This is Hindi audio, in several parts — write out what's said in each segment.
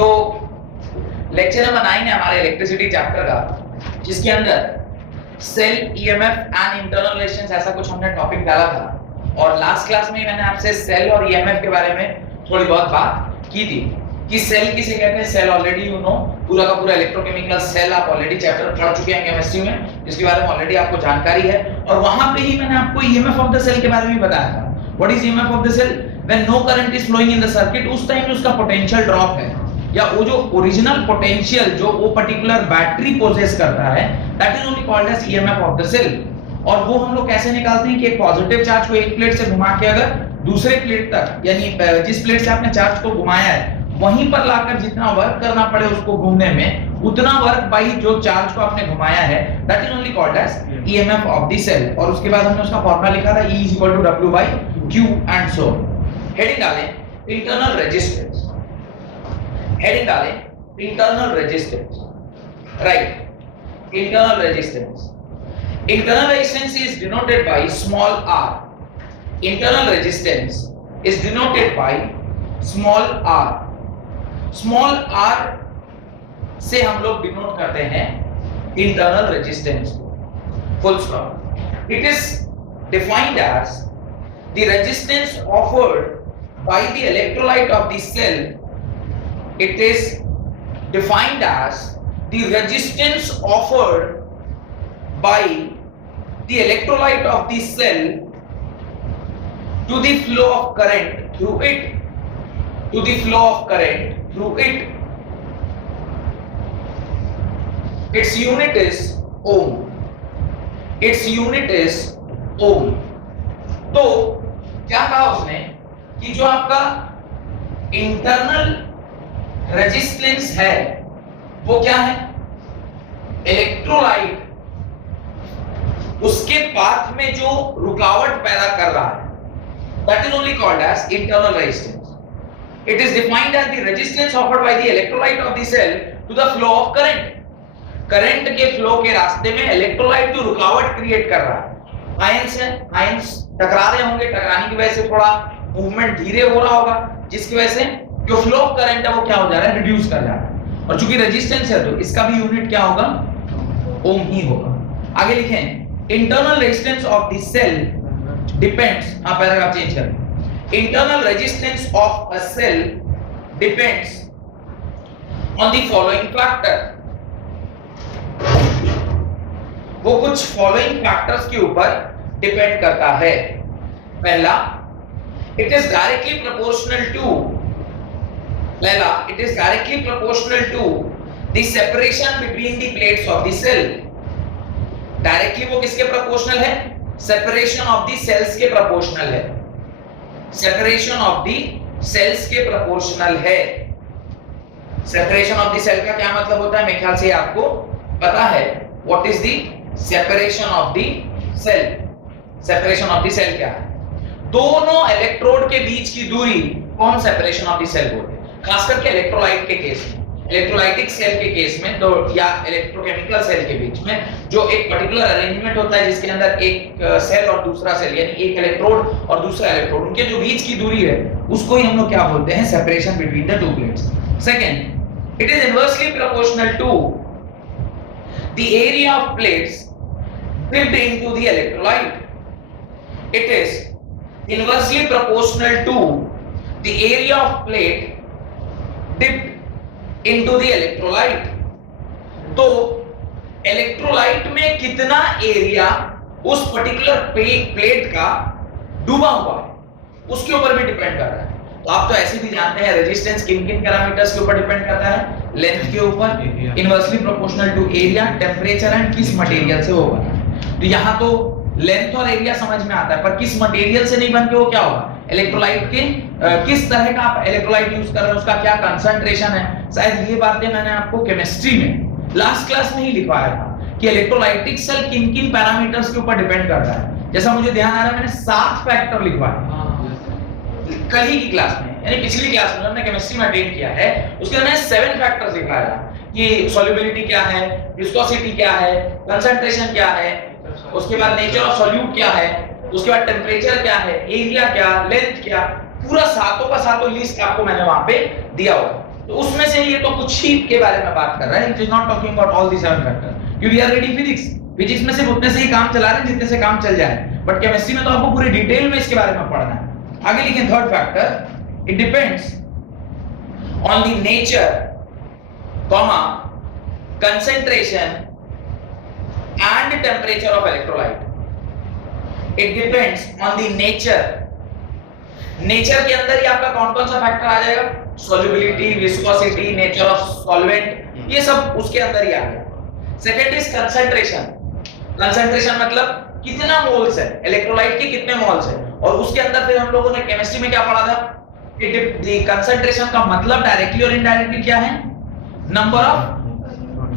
तो लेक्चर नंबर 9 है हमारे इलेक्ट्रिसिटी चैप्टर का, जिसके अंदर cell, EMF and internal resistance ऐसा कुछ हमने टॉपिक डाला था। और लास्ट क्लास में मैंने आपसे सेल और ईएमएफ के बारे में थोड़ी बहुत बात की थी कि सेल किसे कहते हैं। सेल ऑलरेडी यू नो, पूरा का पूरा इलेक्ट्रोकेमिकल सेल आप ऑलरेडी चैप्टर पढ़ चुके हैं केमिस्ट्री में, जिसके बारे में ऑलरेडी आपको जानकारी है। और वहां पे ही मैंने आपको ईएमएफ ऑफ द सेल के बारे में बताया था। What is EMF of the cell? When no current is flowing in the circuit, उस टाइम उसका पोटेंशियल ड्रॉप है, या वो जो ओरिजिनल पोटेंशियल जो वो पर्टिकुलर बैटरी पोजेस करता है, that is only called as EMF of the cell. और वो हम लोग कैसे निकालते हैं कि एक पॉजिटिव चार्ज को एक प्लेट से घुमा के अगर दूसरे प्लेट तक, यानी जिस प्लेट से आपने चार्ज को घुमाया है वहीं पर लाकर जितना वर्क करना पड़े उसको घूमने में, उतना वर्क बाई जो चार्ज को आपने घुमाया है, that is only called as EMF of the cell. और उसके बाद हमने उसका फार्मूला लिखा था E = W/Q and so. Heading डालें इंटरनल रेजिस्टेंस, हेडिंग डालें internal resistance, right. Internal resistance, internal resistance is denoted by small r. Internal resistance is denoted by small r. Small r से हम लोग डिनोट करते हैं internal resistance, full stop. It is defined as the resistance offered by the electrolyte of the cell. It is defined as the resistance offered by the electrolyte of the cell to the flow of current through it, to the flow of current through it. Its unit is ohm. Its unit is ohm. तो क्या कहा उसने कि जो आपका इंटरनल रेजिस्टेंस है वो क्या है? इलेक्ट्रोलाइट उसके पाथ में जो रुकावट पैदा कर रहा है, that is only called as internal resistance. It is defined as the resistance offered by the electrolyte of the cell to the flow of current. Current के फ्लो के रास्ते में इलेक्ट्रोलाइट जो रुकावट क्रिएट कर रहा है, आयंस है, आयंस टकरा रहे होंगे, टकराने की वजह से थोड़ा मूवमेंट धीरे हो रहा होगा, जिसकी वजह से जो फ्लो ऑफ करंट है वो क्या हो जा रहा है? रिड्यूस कर जा रहा है। और चूंकि रेजिस्टेंस है तो इसका भी यूनिट क्या होगा? ओम ही होगा। आगे लिखें internal resistance of the cell depends, paragraph change करें। internal resistance of a cell depends on the following factor. वो कुछ following factors के ऊपर डिपेंड करता है। पहला, it is directly proportional to, पहला it is directly proportional to the separation between the plates of the cell. Directly वो किसके प्रोपोर्शनल है? सेपरेशन ऑफ द सेल्स के प्रोपोर्शनल है। सेपरेशन ऑफ द सेल्स के प्रोपोर्शनल है। सेपरेशन ऑफ द सेल का क्या मतलब होता है? मेरे ख्याल से आपको पता है। What is the separation of the cell? Separation of the cell क्या है? दोनों इलेक्ट्रोड के बीच की दूरी कौन सेपरेशन ऑफ द सेल बोलते हैं? खास करके इलेक्ट्रोलाइट के केस में, इलेक्ट्रोलाइटिक सेल के केस में तो, या इलेक्ट्रोकेमिकल सेल के बीच में जो एक पर्टिकुलर अरेंजमेंट होता है जिसके अंदर एक सेल और दूसरा सेल, यानी एक इलेक्ट्रोड और दूसरा इलेक्ट्रोड, उनके जो बीच की दूरी है उसको ही हम लोग क्या बोलते हैं? Separation between the two plates. Second, it is inversely proportional to the area of plates dipped into the electrolyte. It is inversely proportional to the area of plate dipped into the electrolyte. तो इलेक्ट्रोलाइट में कितना एरिया उस पर्टिकुलर प्लेट का डूबा हुआ है उसके ऊपर भी डिपेंड कर रहा है। तो आप तो ऐसे भी जानते हैं रेजिस्टेंस किन किन पैरामीटर्स के ऊपर डिपेंड करता है? लेंथ के ऊपर, inversely proportional to area, temperature and किस मटेरियल से होगा। तो यहाँ तो लेंथ और एरिया समझ में आता है, पर किस मटेरियल से नहीं बन के वो क्या होगा? इलेक्ट्रोलाइट के किस तरह का आप इलेक्ट्रोलाइट यूज कर रहे हैं, उसका क्या कंसंट्रेशन है। शायद ये बातें मैंने आपको केमिस्ट्री में लास्ट क्लास में ही लिखवाया था कि इलेक्ट्रोलाइटिक सेल किन किन पैरामीटर्स के ऊपर डिपेंड करता है। जैसा मुझे ध्यान आ रहा है मैंने 7 फैक्टर लिखवाए कल ही की क्लास में, यानी पिछली क्लास में हमने केमिस्ट्री में अटेंड किया है, उसके अंदर मैंने 7 फैक्टर्स लिखवाया कि सॉल्युबिलिटी क्या है, विस्कोसिटी क्या है, कंसंट्रेशन क्या है, उसके बाद नेचर ऑफ सॉल्यूट क्या है, उसके बाद टेम्परेचर क्या है, एरिया क्या, लेंथ क्या, पूरा सातों का सातों लिस्ट आपको मैंने वहां पे दिया होगा। तो उसमें से ये तो कुछ ही के बारे में बात कर रहा है, it is not talking about all the 7 factor, क्योंकि वी आर रीडिंग फिजिक्स में सिर्फ उतने से ही काम चला रहे हैं जितने से काम चल जाए, बट केमिस्ट्री में तो आपको पूरी डिटेल में इसके बारे में पढ़ना है। आगे लिखें third factor, it depends on the nature, comma, concentration and temperature of electrolyte. It depends on the nature. Nature के अंदर ही आपका कौन कौन सा फैक्टर आ जाएगा? solubility, viscosity, nature of solvent, ये सब उसके अंदर ही आ गया। Second is concentration. कंसंट्रेशन मतलब कितना मोल्स है, इलेक्ट्रोलाइट के कितने मोल्स है, और उसके अंदर फिर हम लोगों ने केमिस्ट्री में क्या पढ़ा था कि कंसंट्रेशन का मतलब डायरेक्टली और इनडायरेक्टली क्या है? Number of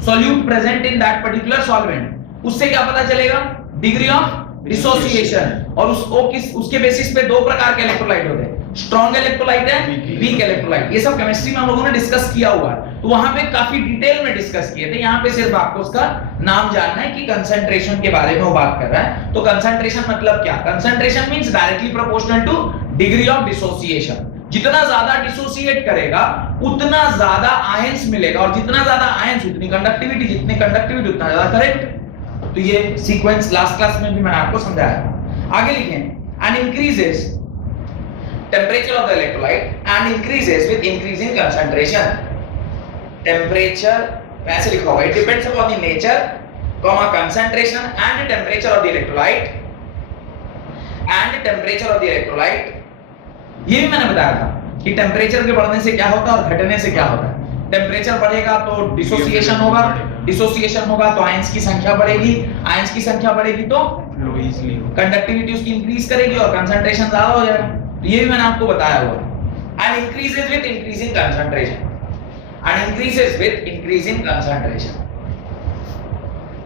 solute present in that particular solvent, उससे क्या पता चलेगा? Degree of dissociation. और उसके बेसिस पे दो प्रकार के इलेक्ट्रोलाइट होते हैं, स्ट्रॉन्ग इलेक्ट्रोलाइट है, वीक इलेक्ट्रोलाइट। ये सब केमिस्ट्री में हम लोगों ने डिस्कस किया हुआ है, तो वहां पे काफी डिटेल में डिस्कस किए थे। यहाँ पे सिर्फ आपको उसका नाम जानना है कि कंसंट्रेशन के बारे में वो बात कर रहा है। तो कंसंट्रेशन मतलब क्या? Concentration means directly proportional two degree of dissociation. जितना ज्यादा डिसोसिएट करेगा उतना ज्यादा आयंस मिलेगा, और जितना ज्यादा आयंस उतनी कंडक्टिविटी, जितनी कंडक्टिविटी उतना ज्यादा करंट। तो ये सीक्वेंस लास्ट क्लास में भी मैंने आपको समझाया था। आगे लिखें, and increases temperature of the electrolyte and increases with increasing concentration. Temperature ऐसे लिखा होगा, it depends upon the nature, comma, concentration and temperature of the electrolyte and temperature of the electrolyte. ये भी मैंने बताया था कि टेम्परेचर के बढ़ने से क्या होता है और घटने से क्या होता है। टेम्परेचर बढ़ेगा तो डिसोसिएशन होगा, डिसोसिएशन होगा तो आयंस की संख्या बढ़ेगी, आयंस की संख्या बढ़ेगी तो कंडक्टिविटी उसकी इंक्रीज करेगी और कंसंट्रेशन ज्यादा हो जाएगा। ये भी मैंने आपको बताया हुआ। And increases with increasing concentration, and increases with increasing concentration,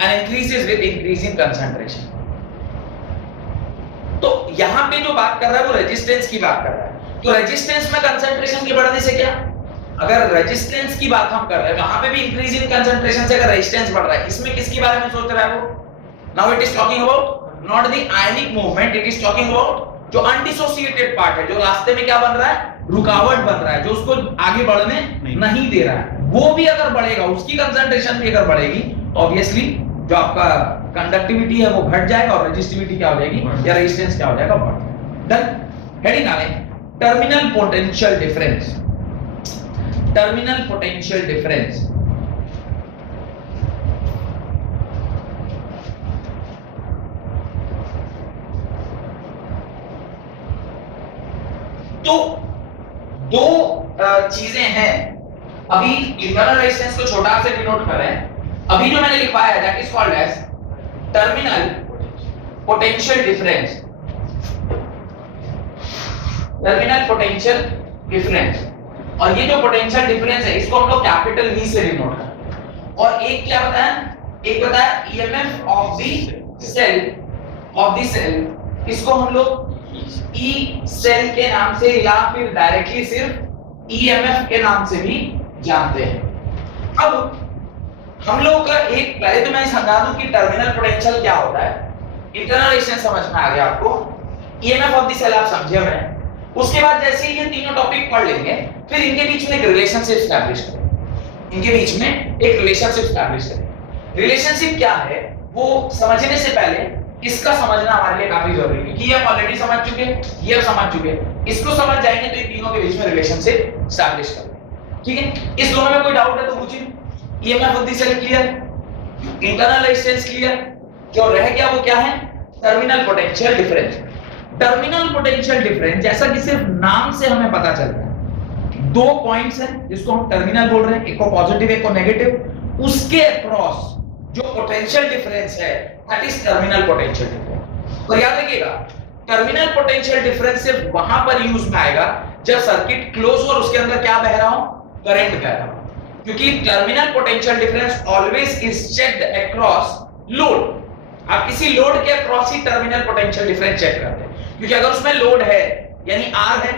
and increases with increasing concentration. तो यहां पे जो बात कर रहा है वो रेजिस्टेंस की बात कर रहा है। तो रेजिस्टेंस में कंसंट्रेशन के बढ़ने से क्या? अगर रेजिस्टेंस की बात हम कर रहे हैं, वहां पे भी इंक्रीजिंग कंसंट्रेशन से अगर रेजिस्टेंस बढ़ रहा है, इसमें किसके बारे में सोच रहा है वो? Now it is talking about not the ionic movement, it is talking about जो अनडिसोसिएटेड पार्ट है, जो रास्ते में क्या बन रहा है? रुकावट बन रहा है, जो उसको आगे बढ़ने नहीं दे रहा है। वो भी अगर बढ़ेगा, उसकी कंसंट्रेशन भी अगर बढ़ेगी, तो ऑब्वियसली जो आपका कंडक्टिविटी है वो घट जाएगा और रेजिस्टिविटी क्या हो जाएगी, या रेजिस्टेंस क्या हो जाएगा, बढ़ जाएगा। देन हेडिंग आने, terminal potential difference. Terminal potential difference तो दो चीजें हैं। अभी इंटरनल रेजिस्टेंस को छोटा से डिनोट कर रहे हैं। अभी जो मैंने लिखवाया है that is called as terminal potential difference. Terminal potential difference, और ये जो पोटेंशियल डिफरेंस है इसको हम लोग कैपिटल V से डिनोट करते हैं। और एक क्या बताया? एक बताया ईएमएफ ऑफ द सेल, इसको हम लोग ई सेल के नाम से या फिर डायरेक्टली सिर्फ ईएमएफ के नाम से भी जानते हैं। अब हम लोग का एक, पहले तो मैं समझा दूं कि टर्मिनल पोटेंशियल क्या होता है। इंटरनल रेजिस्टेंस समझ में आ गया आपको, ईएमएफ ऑफ द सेल आप समझे हुए हैं। उसके बाद जैसे ही ये तीनों टॉपिक पढ़ लेंगे, फिर इनके बीच में एक रिलेशनशिप एस्टैब्लिश करें। इनके बीच में एक रिलेशनशिप एस्टैब्लिश करें। रिलेशनशिप क्या है वो समझने से पहले इसका समझना हमारे लिए काफी जरूरी है, क्योंकि ये हम ऑलरेडी समझ चुके, ये समझ चुके, इसको समझ जाएंगे तो इन तीनों के बीच में रिलेशनशिप एस्टैब्लिश करें। ठीक है, इस दोनों में कोई डाउट है तो पूछिए। EMF of the cell clear, internal resistance clear, जो रह गया वो क्या है? Terminal potential difference. Terminal potential difference जैसा कि सिर्फ नाम से हमें पता चलता है, दो पॉइंट्स हैं जिसको हम टर्मिनल बोल रहे हैं, एक को पॉजिटिव एक को नेगेटिव, उसके अक्रॉस जो पोटेंशियल डिफरेंस है that is terminal potential difference. और याद रखिएगा, टर्मिनल पोटेंशियल डिफरेंस सिर्फ वहां पर यूज में आएगा जब सर्किट क्लोज हो और उसके अंदर क्या बह रहा हो? करंट बह रहा हो। क्योंकि terminal potential difference always is checked across load. आप किसी लोड के अक्रॉस ही टर्मिनल पोटेंशियल डिफरेंस चेक करते हैं, क्योंकि अगर उसमें लोड है यानी R है,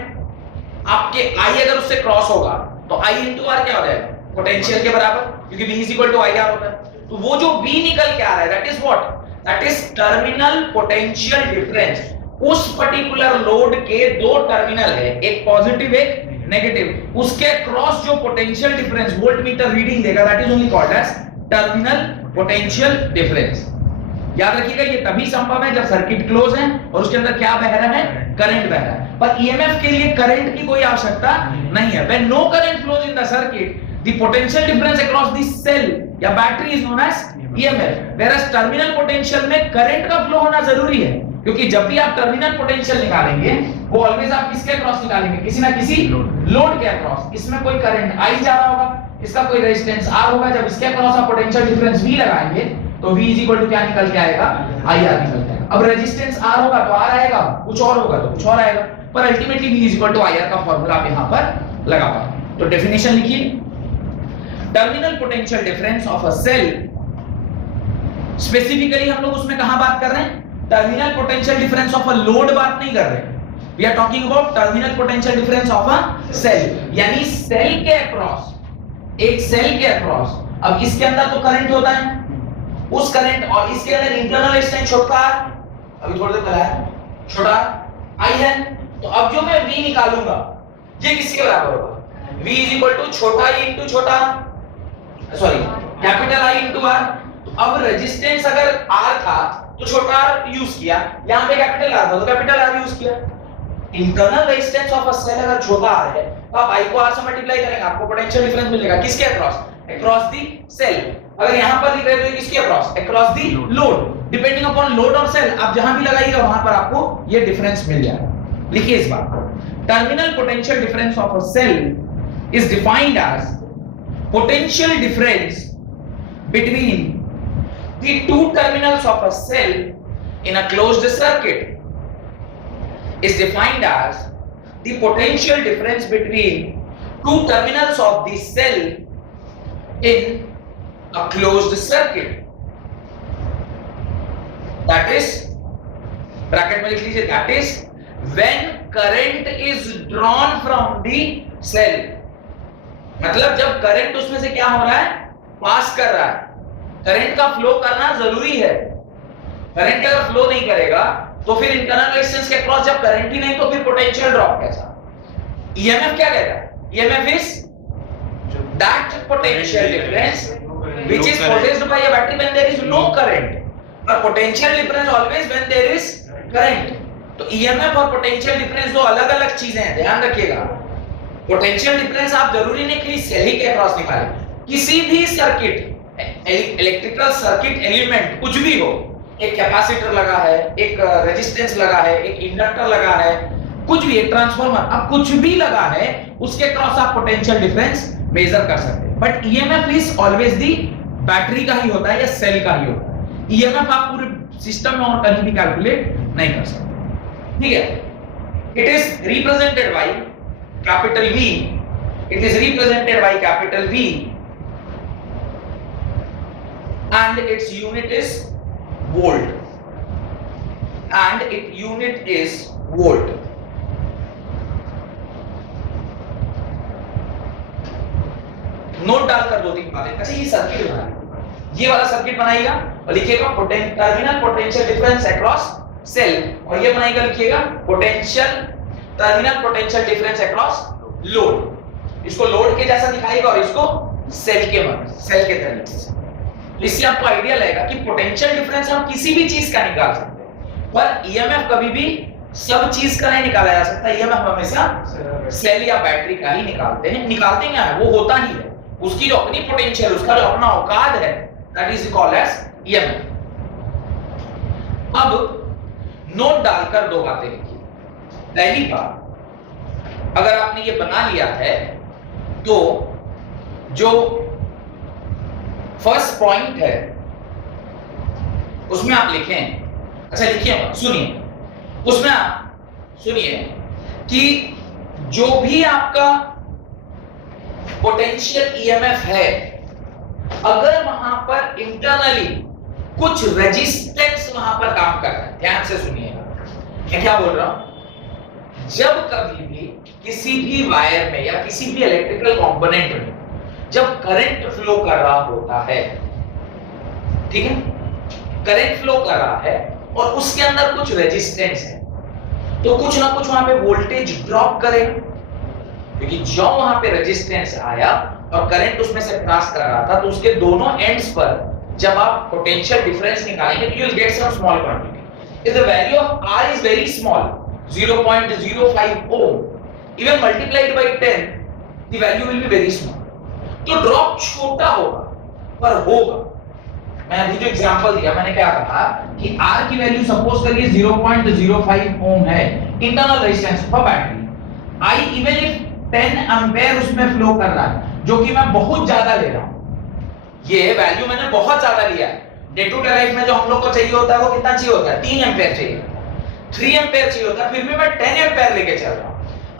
आपके I अगर उससे क्रॉस होगा तो I into R क्या हो जाएगा? पोटेंशियल के बराबर, क्योंकि V is equal to IR होता है। तो वो जो V निकल के आ रहा है that is what? That is terminal potential difference. उस पर्टिकुलर लोड के दो टर्मिनल है, एक पॉजिटिव एक नेगेटिव, उसके क्रॉस जो potential difference volt meter reading देगा that is only called as terminal potential difference. याद रखिएगा ये तभी संभव है जब सर्किट क्लोज है और उसके अंदर क्या बह रहा है, करंट बह रहा है। पर ईएमएफ के लिए करंट की कोई आवश्यकता नहीं है। When no current flows in the circuit the potential difference across the cell या battery is known as EMF. Whereas terminal potential में करंट का फ्लो होना जरूरी है, क्योंकि जब भी आप टर्मिनल पोटेंशियल निकालेंगे वो ऑलवेज आप किसके अक्रॉस निकालेंगे, किसी ना किसी लोड के अक्रॉस। इसमें कोई करंट आई जा रहा होगा, इसका कोई रेजिस्टेंस आर होगा, जब इसके अक्रॉस आप पोटेंशियल डिफरेंस V लगाएंगे तो V इज इक्वल टू क्या निकल के आएगा, IR निकल के आएगा। अब रेजिस्टेंस R होगा तो R आएगा, कुछ और होगा तो कुछ और आएगा, पर ultimately V is equal to IR का फार्मूला आप यहां पर लगा पाएंगे। तो डेफिनेशन लिखिए, terminal potential difference of a cell, specifically हम लोग उसमें कहां बात कर रहे हैं, terminal potential difference of a load बात नहीं कर रहे, we are talking about terminal potential difference of a cell, यानी सेल के अक्रॉस, एक सेल के अक्रॉस। अब इसके अंदर तो करंट होता है, उस करंट और इसके अंदर इंटरनल रेजिस्टेंस छोटा, अभी थोड़ी देर पहले है छोटा I है, तो अब जो मैं V निकालूंगा ये किसके बराबर होगा, V इज इक्वल टू छोटा I इनटू छोटा, sorry capital I into R। तो अब रेजिस्टेंस अगर R था तो छोटा R यूज किया, यहां पे कैपिटल R था तो कैपिटल R यूज किया। Internal resistance of a cell अगर छोटा R है तो आप I को R से मल्टीप्लाई करेंगे, आपको पोटेंशियल डिफरेंस मिलेगा किसके अक्रॉस, अक्रॉस द सेल। अगर यहां पर लिख रहे हो तो किसके across, across the load. Depending upon load और सेल आप जहां भी लगाइएगा वहां पर आपको ये डिफरेंस मिल जाएगा। लिखिए इस बात को, terminal potential difference of a cell is defined as potential difference between the two terminals of a cell in a closed circuit is defined as the potential difference between two terminals of the cell in a closed circuit. That is, bracket में लिख लीजिए, that is when current is drawn from the cell, मतलब जब करंट उसमें से क्या हो रहा है, पास कर रहा है। करंट का फ्लो करना जरूरी है, करंट अगर फ्लो नहीं करेगा तो फिर इंटरनल रेजिस्टेंस के अक्रॉस जब करंट ही नहीं तो फिर पोटेंशियल ड्रॉप कैसा। ईएमएफ क्या कहता है, EMF is that potential difference which is produced by a battery when there is no current, और potential difference always when there is current. तो ईएमएफ और पोटेंशियल डिफरेंस दो अलग-अलग चीजें हैं, ध्यान रखिएगा। पोटेंशियल डिफरेंस आप जरूरी नहीं कि सेल ही के अक्रॉस निकालें, किसी भी सर्किट, इलेक्ट्रिकल सर्किट एलिमेंट कुछ भी हो, एक कैपेसिटर लगा है, एक रेजिस्टेंस लगा है, एक इंडक्टर लगा है, कुछ भी, एक ट्रांसफार्मर, अब कुछ भी लगा है उसके क्रॉस आप पोटेंशियल डिफरेंस मेजर कर सकते हैं। But EMF is always the battery का ही होता है या सेल का ही होता है। ईएमएफ आप पूरे सिस्टम में और कहीं भी कैलकुलेट नहीं कर सकते, ठीक है। It is represented by capital V, it is represented by capital V and its unit is volt, and its unit is volt. Note डालकर दो तीन बातें। अच्छा, ये सर्किट बनाइए, ये वाला सर्किट बनाइएगा और लिखिएगा terminal potential difference across cell, और ये बनाइएगा, लिखिएगा potential terminal potential difference across load. इसको लोड के जैसा दिखाइएगा और इसको सेल के तरीके से। इससे आपको आइडिया लगेगा कि पोटेंशियल डिफरेंस हम किसी भी चीज का निकाल सकते हैं, पर ईएमएफ कभी भी सब चीज का नहीं निकाला जा सकता। ईएमएफ हमेशा सेल या बैटरी का ही निकालते हैं। निकालते क्या है, वो होता ही है, उसकी जो अपनी पोटेंशियल, उसका जो अपना औकात है, that is called as EMF. अब नोट डालकर दो बातें लिखिए। पहली बात, अगर आपने ये बना लिया है तो जो फर्स्ट पॉइंट है उसमें आप लिखें, अच्छा लिखिए, सुनिए, उसमें आप सुनिए कि जो भी आपका पोटेंशियल ईएमएफ है, अगर वहां पर इंटरनली कुछ रेजिस्टेंस वहां पर काम कर रहा है, ध्यान से सुनिएगा मैं क्या बोल रहा हूं। जब कभी भी किसी भी वायर में या किसी भी इलेक्ट्रिकल कंपोनेंट में जब करंट फ्लो कर रहा होता है, ठीक है, करंट फ्लो कर रहा है और उसके अंदर कुछ रेजिस्टेंस है, तो कुछ ना कुछ वहां पे वोल्टेज ड्रॉप करेगा, क्योंकि जो वहां पे रेजिस्टेंस आया और करंट उसमें से पास कर रहा था, तो उसके दोनों एंड्स पर जब आप पोटेंशियल डिफरेंस निकालेंगे तो you will get some small quantity. If the value of R is very small 0.05 ohm, even multiplied by 10, the value will be very small. तो ड्रॉप छोटा होगा पर होगा। मैं अभी जो एग्जांपल दिया, मैंने क्या कहा कि R की वैल्यू सपोज करिए 0.05 ओम है internal resistance for battery. I even if 10 ampere उसमें फ्लो कर रहा है, जो कि मैं बहुत ज्यादा ले रहा हूं, ये वैल्यू मैंने बहुत ज्यादा लिया है। डे टू डे लाइफ में जो हम लोग को चाहिए होता है वो कितना चाहिए होता है, 3 एंपियर चाहिए, 3 एंपियर चाहिए होता है, फिर भी मैं 10 एंपियर लेके चल रहा हूं।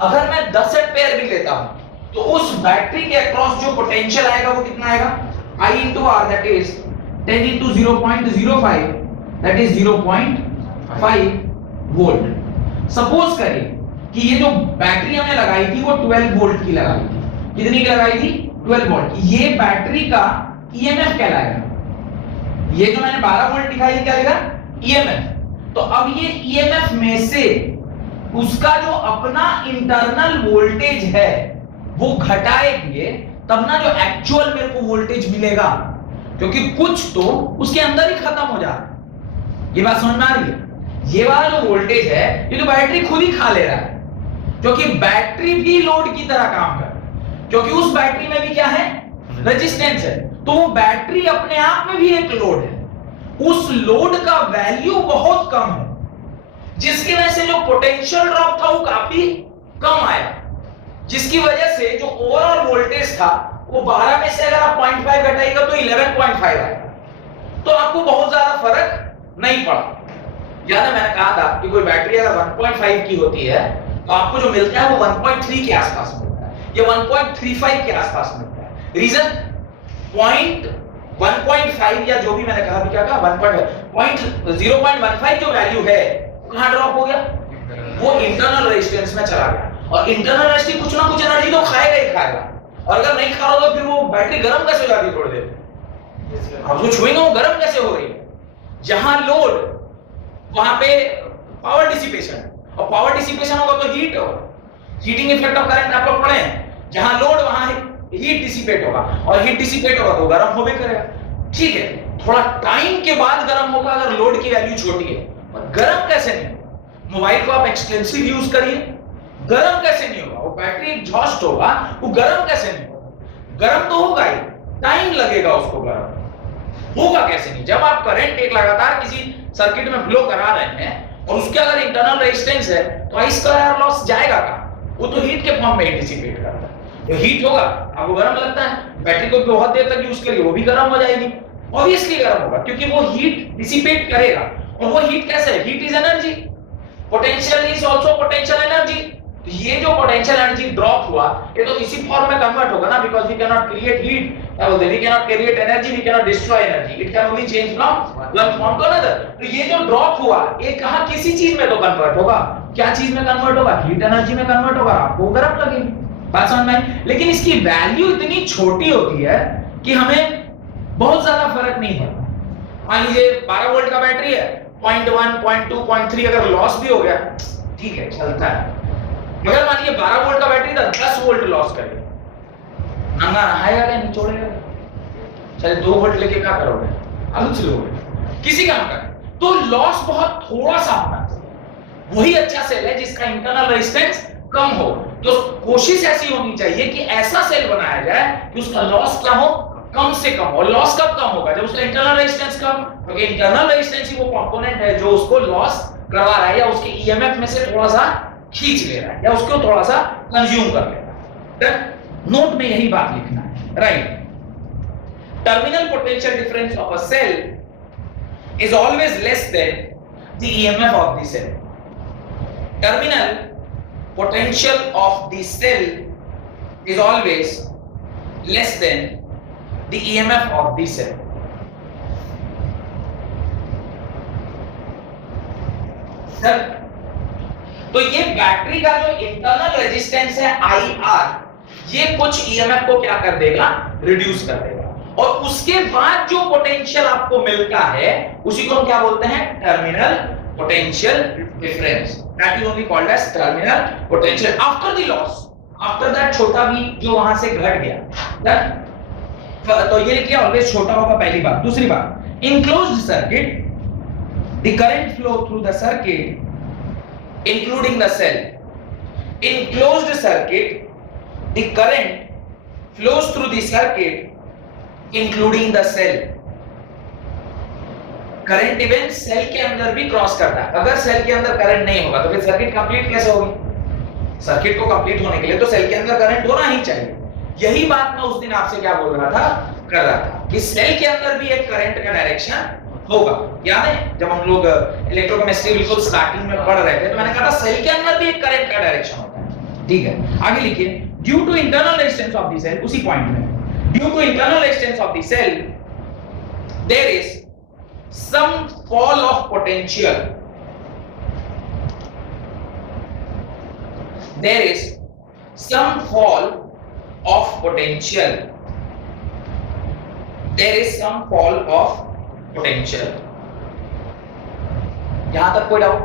अगर मैं 10 एंपियर भी लेता हूं तो उस बैटरी के अक्रॉस जो पोटेंशियल आएगा वो कितना आएगा, I into R, that is 10 into 0.05, that is 0.5 volt. Suppose करिए कि ये जो बैटरी हमने लगाई थी वो 12 वोल्ट की लगाई थी। कितनी की लगाई थी, 12 वोल्ट। ये बैटरी का ईएमएफ कहलाएगा। ये जो मैंने 12 वोल्ट दिखाई है क्या देगा, ईएमएफ। तो अब ये ईएमएफ में से उसका जो अपना इंटरनल वोल्टेज है वो घटाएंगे, तब ना जो एक्चुअल मेरे को वोल्टेज मिलेगा, क्योंकि कुछ तो उसके अंदर ही खत्म हो जा रहा है। ये बात समझ में आ रही है? ये वाला जो वोल्टेज है ये तो बैटरी खुद ही खा ले रहा है, क्योंकि बैटरी भी लोड की तरह काम कर रहा है, क्योंकि उस बैटरी में भी क्या है, रेजिस्टेंस है। तो वो बैटरी अपने आप में भी एक लोड है। उस लोड का वैल्यू बहुत कम है, जिसकी वजह से जो पोटेंशियल ड्रॉप था वो काफी कम आया, जिसकी वजह से जो ओवरऑल वोल्टेज था वो 12 में से अगर आप 0.5 घटाएगा तो 11.5 आएगा। तो आपको बहुत ज्यादा फर्क नहीं पड़ा। याद है मैंने कहा था कि कोई बैटरी अगर 1.5 की होती है तो आपको जो मिलता है वो 1.3 के आसपास मिलता है या 1.35 के आसपास मिलता है। रीजन 1.5 या जो भी मैंने कहा, भी क्या कहा, 0.15 जो वैल्यू है कहां ड्रॉप हो गया, वो इंटरनल रेजिस्टेंस में चला गया। और इंटरनल रेजिस्टेंस कुछ ना कुछ एनर्जी तो खाएगा ही खाएगा, और अगर नहीं खा रहा तो फिर वो बैटरी गर्म कैसे हो जाती है थोड़ी देर, आप जो छुएंगे वो गर्म कैसे हो रही है। जहां लोड वहां पे पावर डिसिपेशन, और पावर डिसिपेशन होगा तो हीट होगा, हीटिंग इफेक्ट ऑफ करंट आप लोग पढ़े हैं। जहां लोड वहां हीट डिसिपेट होगा, और हीट डिसिपेट होगा तो गर्म होबे करेगा। ठीक है, थोड़ा टाइम के बाद गर्म होगा अगर लोड की वैल्यू छोटी है, और गर्म कैसे नहीं होगा। मोबाइल को आप एक्सटेंसिव यूज करिए, गर्म कैसे नहीं होगा, वो बैटरी एग्जॉस्ट होगा, वो गर्म कैसे नहीं होगा, गर्म तो होगा ही, टाइम लगेगा उसको गर्म होगा कैसे नहीं। जब आप करंट एक लगातार किसी सर्किट में फ्लो करा रहे हैं और उसके अगर इंटरनल रेजिस्टेंस है तो आई स्क्वायर लॉस जाएगा कहां, वो तो हीट के फॉर्म में डिसिपेट करता है। तो हीट होगा, आपको गर्म लगता है, बैटरी को बहुत देर तक यूज करिए वो भी गर्म हो जाएगी, ऑब्वियसली गर्म होगा, क्योंकि वो हीट डिसिपेट करेगा। और वो हीट कैसे है, heat is energy, potential is also potential energy. तो ये जो पोटेंशियल एनर्जी ड्रॉप हुआ ये तो इसी फॉर्म में कन्वर्ट होगा ना, because we can not create heat, we can not create energy, we can not destroy energy, it can only change from one form to another. तो ये जो ड्रॉप हुआ ये कहां, किसी चीज में तो कन्वर्ट होगा, क्या चीज में कन्वर्ट होगा, हीट एनर्जी में कन्वर्ट होगा, आपको गर्म लगेगी, बात समझ में आई। लेकिन इसकी वैल्यू इतनी छोटी होती है कि हमें बहुत ज्यादा फर्क नहीं पड़ता। मान लीजिए 12 वोल्ट का बैटरी है, 0.1 0.2 0.3 अगर लॉस भी हो गया ठीक है चलता है, मगर मान लीजिए 12 वोल्ट का बैटरी था, 10 वोल्ट लॉस कर गया, नंगा नहाएगा क्या, निचोड़ेगा, चले 2 वोल्ट लेके क्या करोगे, आलू लोगे, किसी काम का। तो लॉस बहुत थोड़ा सा होना, वही अच्छा सेल है जिसका इंटरनल रेजिस्टेंस कम हो। तो कोशिश ऐसी होनी चाहिए कि ऐसा सेल बनाया जाए कि उसका लॉस क्या हो, कम से कम। और लॉस कब कम होगा, जब उसका इंटरनल रेजिस्टेंस कम, क्योंकि इंटरनल रेजिस्टेंस ही वो कंपोनेंट है जो उसको लॉस करवा रहा है या उसके ईएमएफ में से थोड़ा सा खींच ले रहा है या उसको थोड़ा सा कंज्यूम कर ले रहा है। नोट में यही बात लिखना है, right. Terminal potential difference of a cell is always less than the EMF of the cell. Terminal potential of the cell is always less than the EMF of the cell. Sir तो ये बैटरी का जो इंटरनल रेजिस्टेंस है IR, ये कुछ ईएमएफ को क्या कर देगा, रिड्यूस कर देगा, और उसके बाद जो पोटेंशियल आपको मिलता है उसी को हम क्या बोलते हैं, terminal potential difference. That is only called as terminal potential after the loss. After that छोटा v जो वहां से घट गया, डन। तो ये लिखिए ऑलवेज छोटा होगा, पहली बात। दूसरी बात, in closed circuit the current flow through the circuit including the cell. In closed circuit the current flows through the circuit including the cell। Current even cell के अंदर भी क्रॉस करता है। अगर सेल के अंदर करंट नहीं होगा तो फिर सर्किट कंप्लीट कैसे होगी? सर्किट को कंप्लीट होने के लिए तो सेल के अंदर करंट होना ही चाहिए। यही बात मैं उस दिन आपसे क्या बोल रहा था, कर रहा था कि सेल के अंदर भी एक करंट का डायरेक्शन होगा। याद है जब हम लोग इलेक्ट्रोकेमिस्ट्री बिल्कुल स्टार्टिंग में पढ़ रहे थे तो मैंने कहा था सेल के अंदर भी एक करंट का डायरेक्शन होता है। ठीक है, आगे लिखिए, due to internal resistance of the cell, उसी पॉइंट में, due to internal resistance of the cell there is some fall of potential, there is some fall of potential, there is some fall of potential। यहां तक कोई डाउट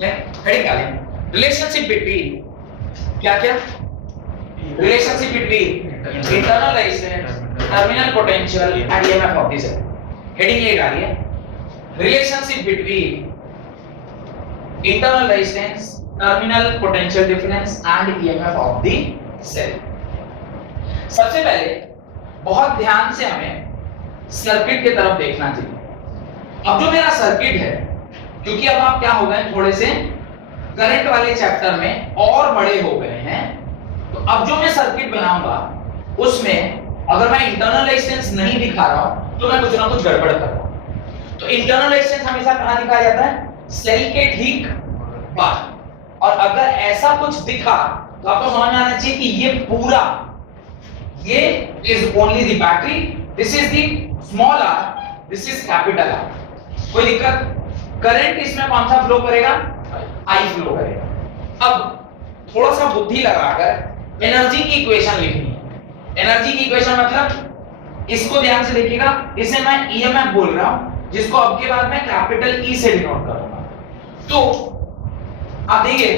नहीं? हेडिंग डालें, रिलेशनशिप बिटवीन, क्या क्या relationship between internal resistance, terminal potential and EMF of the cell. Heading ये डालिए, relationship between internal resistance, terminal potential difference and EMF of the cell। सबसे पहले बहुत ध्यान से हमें सर्किट की तरफ देखना चाहिए। अब जो मेरा सर्किट है, क्योंकि अब आप क्या हो गए थोड़े से करंट वाले चैप्टर में और बड़े हो गए हैं, तो अब जो मैं सर्किट बनाऊंगा उसमें अगर मैं इंटरनल रेजिस्टेंस नहीं दिखा रहा हूं तो मैं कुछ ना कुछ गड़बड़ कर रहा हूं। तो इंटरनल रेजिस्टेंस हमेशा कहां दिखाया जाता है? सेल के ठीक बाहर। और अगर ऐसा कुछ दिखा तो आपको समझ में आना चाहिए कि ये पूरा, ये is only the battery, this is the small R, this is capital R. कोई दिक्कत? करंट इसमें कौन सा फ्लो करेगा? आई फ्लो करेगा। अब थोड़ा सा बुद्धि लगाकर एनर्जी की इक्वेशन लिखनी है। एनर्जी की इक्वेशन मतलब इसको ध्यान से देखिएगा, इसे मैं ईएमएफ बोल रहा हूं जिसको अब के बाद मैं कैपिटल ई से डिनोट करूंगा। तो आप देखिए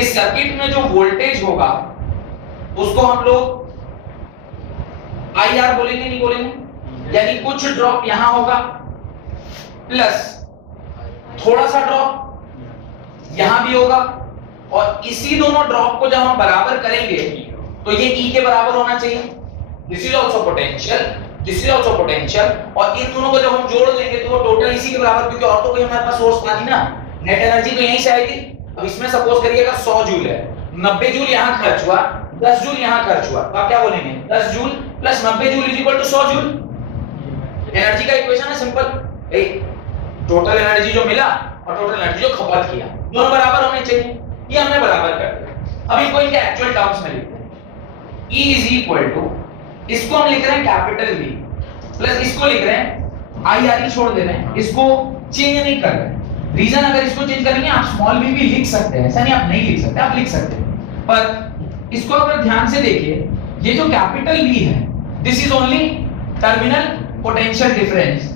इस सर्किट में जो वोल्टेज होगा उसको हम लोग आईआर बोलेंगे, नहीं बोलेंगे? यानी कुछ ड्रॉप यहां होगा प्लस थोड़ा सा ड्रॉप यहां भी होगा, और इसी दोनों ड्रॉप को जब हम बराबर करेंगे तो ये ई के बराबर होना चाहिए। This is also potential, this is also potential, और इन दोनों को जब हम जोड़ देंगे तो वो टोटल इसी के बराबर, क्योंकि और तो कोई हमारे पास सोर्स था नहीं ना। नेट एनर्जी तो यहीं से आएगी। अब इसमें सपोज करिएगा 100 जूल है, 90 जूल यहां खर्च हुआ, 10 जूल यहां खर्च हुआ, तो आप क्या बोलेंगे? 10 joule plus 90 joule is equal to 100 joule. Energy का इक्वेशन है सिंपल, टोटल एनर्जी जो मिला और टोटल एनर्जी जो खपत किया दोनों बराबर होने चाहिए। ये हमने बराबर कर दिया। अब इनको इनके एक्चुअल टर्म्स में लिखते हैं। E इज इक्वल टू, इसको हम लिख रहे हैं कैपिटल V प्लस इसको लिख रहे हैं आई आर, छोड़ दे रहे हैं, इसको चेंज नहीं कर रहे हैं। रीजन अगर इसको चेंज करेंगे आप स्मॉल v भी लिख सकते हैं, ऐसा नहीं आप नहीं लिख सकते, आप लिख सकते हैं। पर इसको अगर ध्यान से देखिए, ये जो कैपिटल V है this is only terminal potential difference.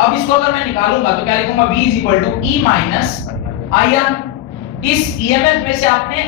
अब इसको अगर मैं निकालूंगा तो क्या लिखूंगा? V is equal to E minus I R. इस ईएमएफ में से आपने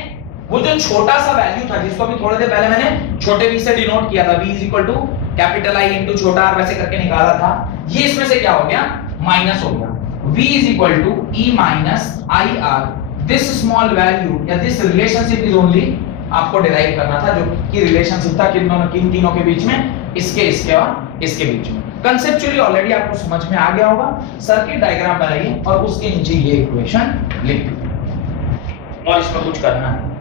वो जो छोटा सा वैल्यू था जिसको अभी थोड़ी देर पहले मैंने छोटे v से डिनोट किया था, v is equal to capital I into छोटा r वैसे करके निकाला था, ये इसमें से क्या हो गया? माइनस हो गया। v is equal to E minus I R. This small value या दिस रिलेशनशिप इज ओनली आपको डिराइव करना था, जो कि रिलेशनशिप था किन तीनों के बीच में, इसके और इसके बीच में। कंसेप्चुअली ऑलरेडी आपको समझ में आ गया होगा। सर्किट डायग्राम बनाइए और उसके नीचे ये इक्वेशन लिख दीजिए और इसमें कुछ करना है।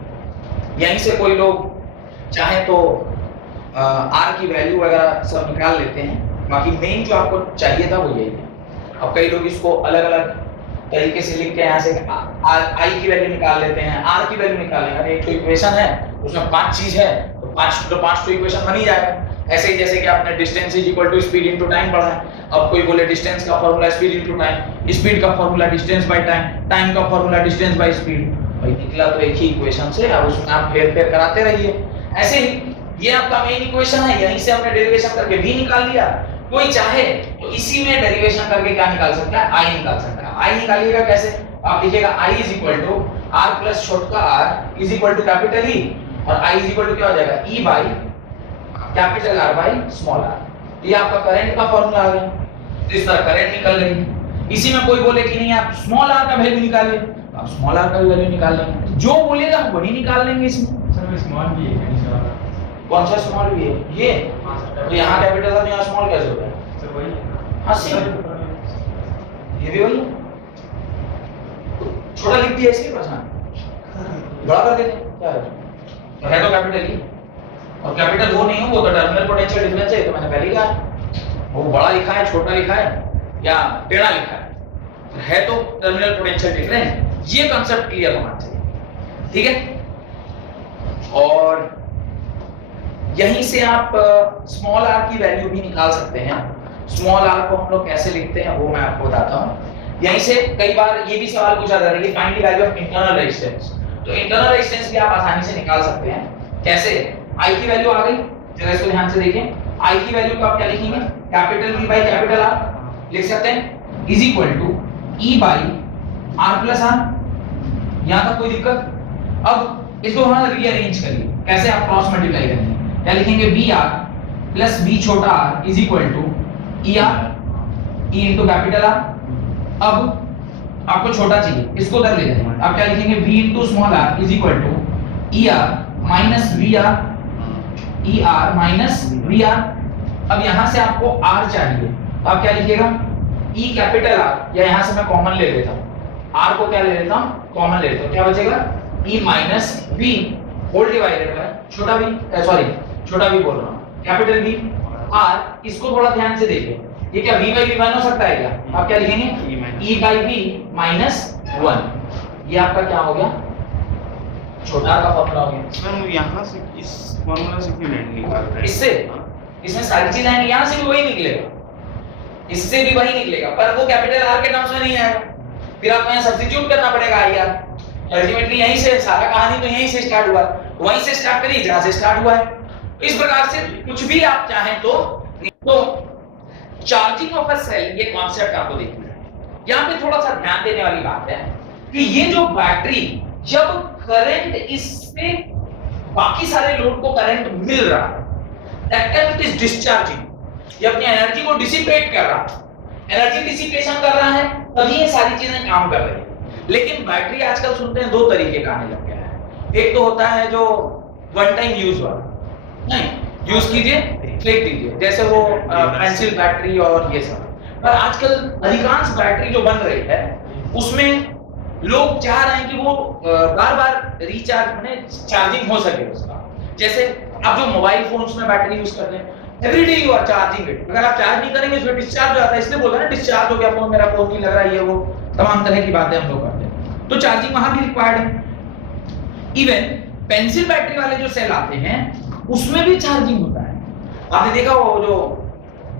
यहीं से कोई लोग चाहे तो आर की वैल्यू वगैरह सब निकाल लेते हैं, बाकी मेन जो आपको चाहिए था वो यही है। अब कई लोग इसको अलग अलग तरीके से लिख के यहाँ से आई की वैल्यू निकाल लेते हैं, आर की वैल्यू निकाल लेंगे। एक तो इक्वेशन है उसमें 5 चीज है तो 5 तो इक्वेशन बन ही जाएगा। ऐसे ही जैसे कि आपने distance is equal to speed into time पढ़ा है, अब कोई बोले डिस्टेंस का formula speed into time, speed का formula distance by time, time का फार्मूला डिस्टेंस बाय स्पीड, भाई निकला तो एक ही इक्वेशन से, अब उसमें आप फेर कराते रहिए। ऐसे ही ये आपका मेन इक्वेशन है, यहीं से हमने डेरिवेशन करके v निकाल लिया। कोई चाहे तो इसी में डेरिवेशन करके क्या निकाल सकता है? i निकाल सकता है। i निकालिएगा कैसे? आप लिखिएगा i is equal to r plus छोटा r is equal to capital E और I इज इक्वल टू क्या हो जाएगा E by capital R by small r। ये आपका करंट का फॉर्मूला आ गया। तो इस तरह करंट निकल रही है। इसी में कोई बोले कि नहीं आप स्मॉल r का वैल्यू निकालिए, आप स्मॉल r का वैल्यू निकाल लेंगे, जो बोलेगा हम वही निकाल लेंगे। इसमें सर स्मॉल भी है नीचे वाला। कौन सा स्मॉल भी है ये? तो यहाँ कैपिटल था तो यहाँ स्मॉल कैसे हो गया? सर वही। हाँ सेम, ये भी वही। छोटा लिख दिया इसके पास, बड़ा कर देते क्या है तो कैपिटल ही, और कैपिटल वो नहीं हो वो तो टर्मिनल पोटेंशियल डिफरेंस है। तो मैंने पहले कहा वो बड़ा लिखा है छोटा लिखा है या टेढ़ा लिखा है तो टर्मिनल पोटेंशियल डिफरेंस। ये कांसेप्ट क्लियर होना चाहिए, ठीक है। और यहीं से आप स्मॉल r की वैल्यू भी निकाल सकते हैं। स्मॉल r को हम लोग कैसे लिखते हैं वो मैं आपको बताता हूं। यहीं से कई बार ये भी सवाल पूछा जाता है कि find the value of internal resistance. तो इंटरनल रेजिस्टेंस भी आप आसानी से निकाल सकते हैं। कैसे? I की वैल्यू आ गई, जरा इसको ध्यान से देखें। I की वैल्यू को आप क्या लिखेंगे? Capital V by capital R लिख सकते हैं, is equal to E by R plus R। यहां तक कोई दिक्कत? अब इसको हम रीअरेंज करिए, कैसे आप क्रॉस मल्टीप्लाई करेंगे? क्या लिखेंगे? BR प्लस B छोटा r is equal to ER, E into capital R। अब आपको छोटा चाहिए, इसको उधर ले जाएंगे। आप क्या लिखेंगे? B into small r is equal to ER minus VR, ER minus VR। अब यहां से आपको R चाहिए, तो आप क्या लिखिएगा? E कैपिटल R, या यहां से मैं कॉमन ले लेता हूं, R को क्या ले लेता हूं? कॉमन ले लेता हूं। क्या बचेगा? E minus V whole divided by छोटा v, सॉरी छोटा v बोल रहा हूं, कैपिटल V R। इसको थोड़ा ध्यान से देखिए, ये क्या v बाई v वन हो सकता है क्या? आप क्या लिखेंगे? E by v minus 1। ये आपका क्या हो गया? छोटा r का फॉर्मूला हो गया। सर यहाँ से इस फॉर्मूला से क्यों नहीं निकाल रहे? इससे इसमें सारी चीजें आएंगी, यहां से भी वही निकलेगा, इससे भी वही निकलेगा, पर वो कैपिटल R के टर्म्स में नहीं आएगा। फिर आपको यहां सब्स्टिट्यूट करना पड़ेगा IR। अल्टीमेटली यहीं से सारा कहानी तो यहीं से स्टार्ट हुआ, वहीं से स्टार्ट करिए जहां से स्टार्ट हुआ है। इस प्रकार से कुछ भी आप चाहें तो चार्जिंग ऑफ अ सेल, ये कॉन्सेप्ट आपको देखना है। यहां पे थोड़ा सा ध्यान देने वाली बात है कि ये जो बैटरी, जब करंट इससे बाकी सारे लोड को करंट मिल रहा है, that time it is discharging, ये अपनी एनर्जी को डिसिपेट कर रहा है, एनर्जी डिसिपेशन कर रहा है, तभी ये सारी चीजें काम कर रही है। लेकिन बैटरी आजकल सुनते हैं दो तरीके का आने लग गया है। एक तो होता है जो वन टाइम यूज वाला, नहीं यूज कीजिए फेंक दीजिए, जैसे वो पेंसिल बैटरी और ये सब। पर आजकल अधिकांश बैटरी जो बन रही है उसमें लोग चाह रहे हैं कि वो बार-बार रिचार्ज में चार्जिंग हो सके उसका। जैसे आप जो मोबाइल फोन्स में बैटरी यूज करते हैं, everyday you are charging it, अगर आप चार्ज नहीं करेंगे तो डिस्चार्ज हो जाता है। इसलिए बोल रहा है डिस्चार्ज हो गया फोन, मेरा फोन नहीं लग रहा है, ये वो तमाम तरह की बातें हम लोग करते हैं। तो चार्जिंग वहां भी रिक्वायर्ड है। इवन पेंसिल बैटरी वाले जो सेल आते हैं उसमें भी चार्जिंग होता है। आपने देखा वो जो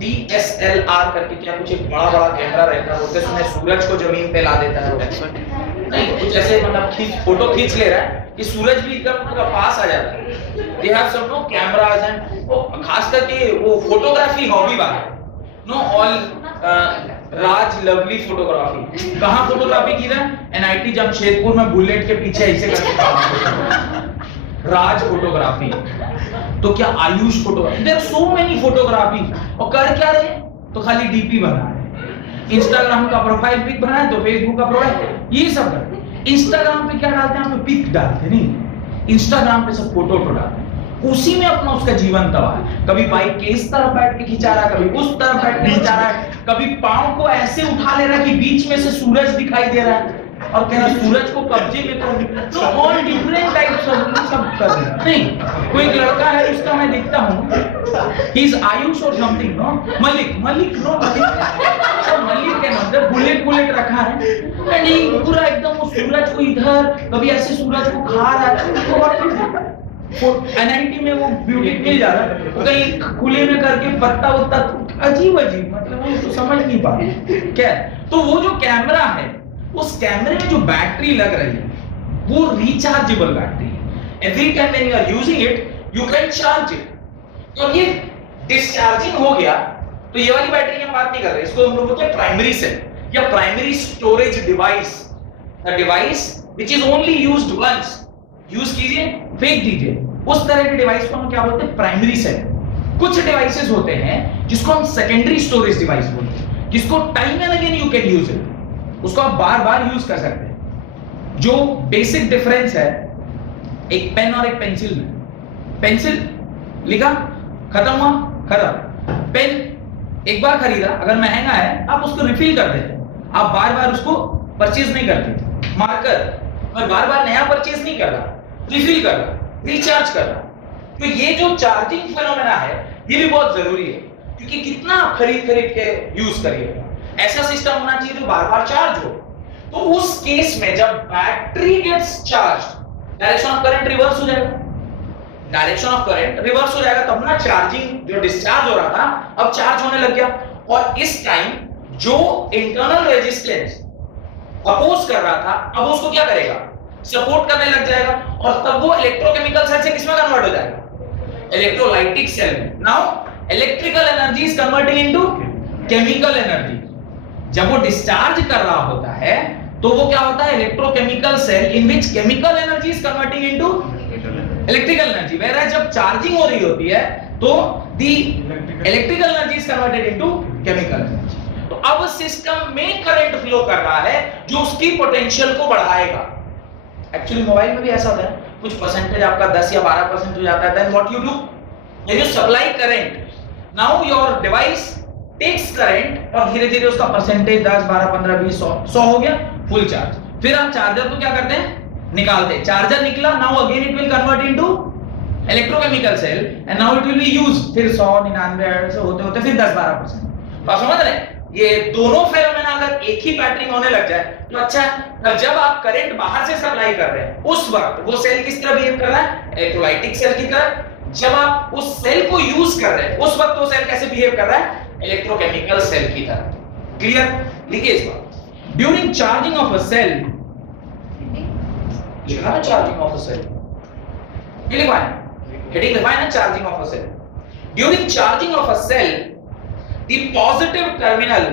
DSLR करके क्या कुछ एक बड़ा बड़ा कैमरा रहता है, उससे उसमें सूरज को जमीन पे ला देता है। नहीं कुछ ऐसे मतलब फोटो खींच ले रहा है कि सूरज भी एकदम पूरा पास आ जाता है। They have some no cameras and वो खास करके वो फोटोग्राफी हॉबी वाला no all Raj lovely photography. कहां फोटोग्राफी की ना? NIT जमशेदपुर में बुलेट के पीछे ऐसे करके राज फोटोग्राफी। तो क्या Ayush photography, there so many photography. और कर क्या रहे? तो खाली डीपी बना रहे, इंस्टाग्राम का प्रोफाइल पिक बनाए तो फेसबुक का प्रोफाइल, ये सब करते। इंस्टाग्राम पे क्या डालते हैं? हम पिक डालते नहीं, इंस्टाग्राम पे सब फोटो डालते हैं, उसी में अपना उसका जीवन तबाह है। कभी बाइक के इस तरफ बैठ के खिंचा रहा है, कभी उस तरफ बैठ के खिंचा रहा है, कभी पांव को ऐसे उठा ले रहा है कि बीच में से सूरज दिखाई दे रहा है और कह रहा सूरज को कब्जे में कर। तो ऑल डिफरेंट टाइप्स ऑफ सब कर रहे हैं। नहीं कोई एक लड़का है उसका मैं देखता हूं, ही इज आयुष और something, no Malik no Malik, तो मलिक के मतलब बुलेट रखा है एंड पूरा एकदम वो सूरज को इधर, कभी ऐसे सूरज को खा रहा है। तो NIT में वो ब्यूटी मिल जा रहा है, कहीं खुले में करके पत्ता उत्ता, अजीब मतलब मैं तो समझ नहीं पा रहा क्या। तो वो जो कैमरा है, उस कैमरे में जो बैटरी लग रही है वो रिचार्जेबल बैटरी है। Every time when you are using it you can charge it. तो ये डिस्चार्जिंग हो गया तो ये वाली बैटरी की हम बात नहीं कर रहे, इसको हम लोग बोलते हैं प्राइमरी सेल या primary storage device. The device which is only used once, use कीजिए, फेंक दीजिए, उस तरह के डिवाइस को हम क्या बोलते हैं? Primary cell. कुछ डिवाइसेस होते हैं जिसको हम सेकेंडरी स्टोरेज डिवाइस बोलते हैं, जिसको time and again you can use it, उसको आप बार बार यूज कर सकते हैं। जो बेसिक डिफरेंस है एक पेन और एक पेंसिल में, पेंसिल लिखा, खत्म हुआ, खत्म। पेन एक बार खरीदा, अगर महंगा है आप उसको रिफिल कर देते, आप बार बार उसको परचेज नहीं करते। मार्कर मैं बार बार नया परचेज नहीं कर रहा, रिफिल कर रहा, रिचार्ज कर रहा। तो ये जो चार्जिंग फिनोमेना है ये भी बहुत जरूरी है, क्योंकि कितना आप खरीद के यूज करिएगा, ऐसा सिस्टम होना चाहिए जो बार बार चार्ज हो। तो उस केस में जब battery gets charge, direction of current reverse हो जाएगा, डायरेक्शन ऑफ करंट रिवर्स हो जाएगा, तब ना चार्जिंग जो डिस्चार्ज हो रहा था अब चार्ज होने लग गया। और इस टाइम जो इंटरनल रेजिस्टेंस अपोज कर रहा था अब उसको क्या करेगा? सपोर्ट करने लग जाएगा, और तब वो इलेक्ट्रोकेमिकल सेल से किसमें कन्वर्ट हो जाएगा? इलेक्ट्रोलाइटिक सेल में। Now electrical energy is converting into chemical energy. जब वो डिस्चार्ज कर रहा होता है तो वो क्या होता है? Electrochemical cell in which chemical energy is converting into electrical energy. Where जब चार्जिंग हो रही होती है तो the electrical energy is converted into chemical energy. तो अब सिस्टम में करंट फ्लो कर रहा है जो उसकी पोटेंशियल को बढ़ाएगा। एक्चुअली मोबाइल में भी ऐसा होता है, कुछ परसेंटेज आपका 10 या 12% हो जाता है, then what you do, you supply current, now your device takes current और धीरे धीरे उसका परसेंटेज 10 12 15 20 100 हो गया फुल चार्ज। फिर आप चार्जर को क्या करते हैं? निकालते हैं, चार्जर निकला, now again it will convert into electrochemical cell and now it will be used. फिर 100 99 से होते होते फिर 10 12%। तो आप समझ रहे हैं ये दोनों फेनोमेना अगर एक ही बैटरी में होने लग जाए तो अच्छा है। जब आप करंट बाहर से सप्लाई कर रहे हैं उस वक्त वो सेल किस तरह बिहेव कर रहा है? इलेक्ट्रोलाइटिक सेल की तरह। जब आप उस सेल को यूज कर रहे हैं उस वक्त वो सेल कैसे बिहेव कर रहा है? इलेक्ट्रोकेमिकल सेल की तरह। क्लियर? लिखिए इस बात। During charging of a cell, लिखा ना चार्जिंग ऑफ अ सेल, ये लिखा है, हेडिंग लिखा है ना charging of a cell. During charging of a cell, the positive terminal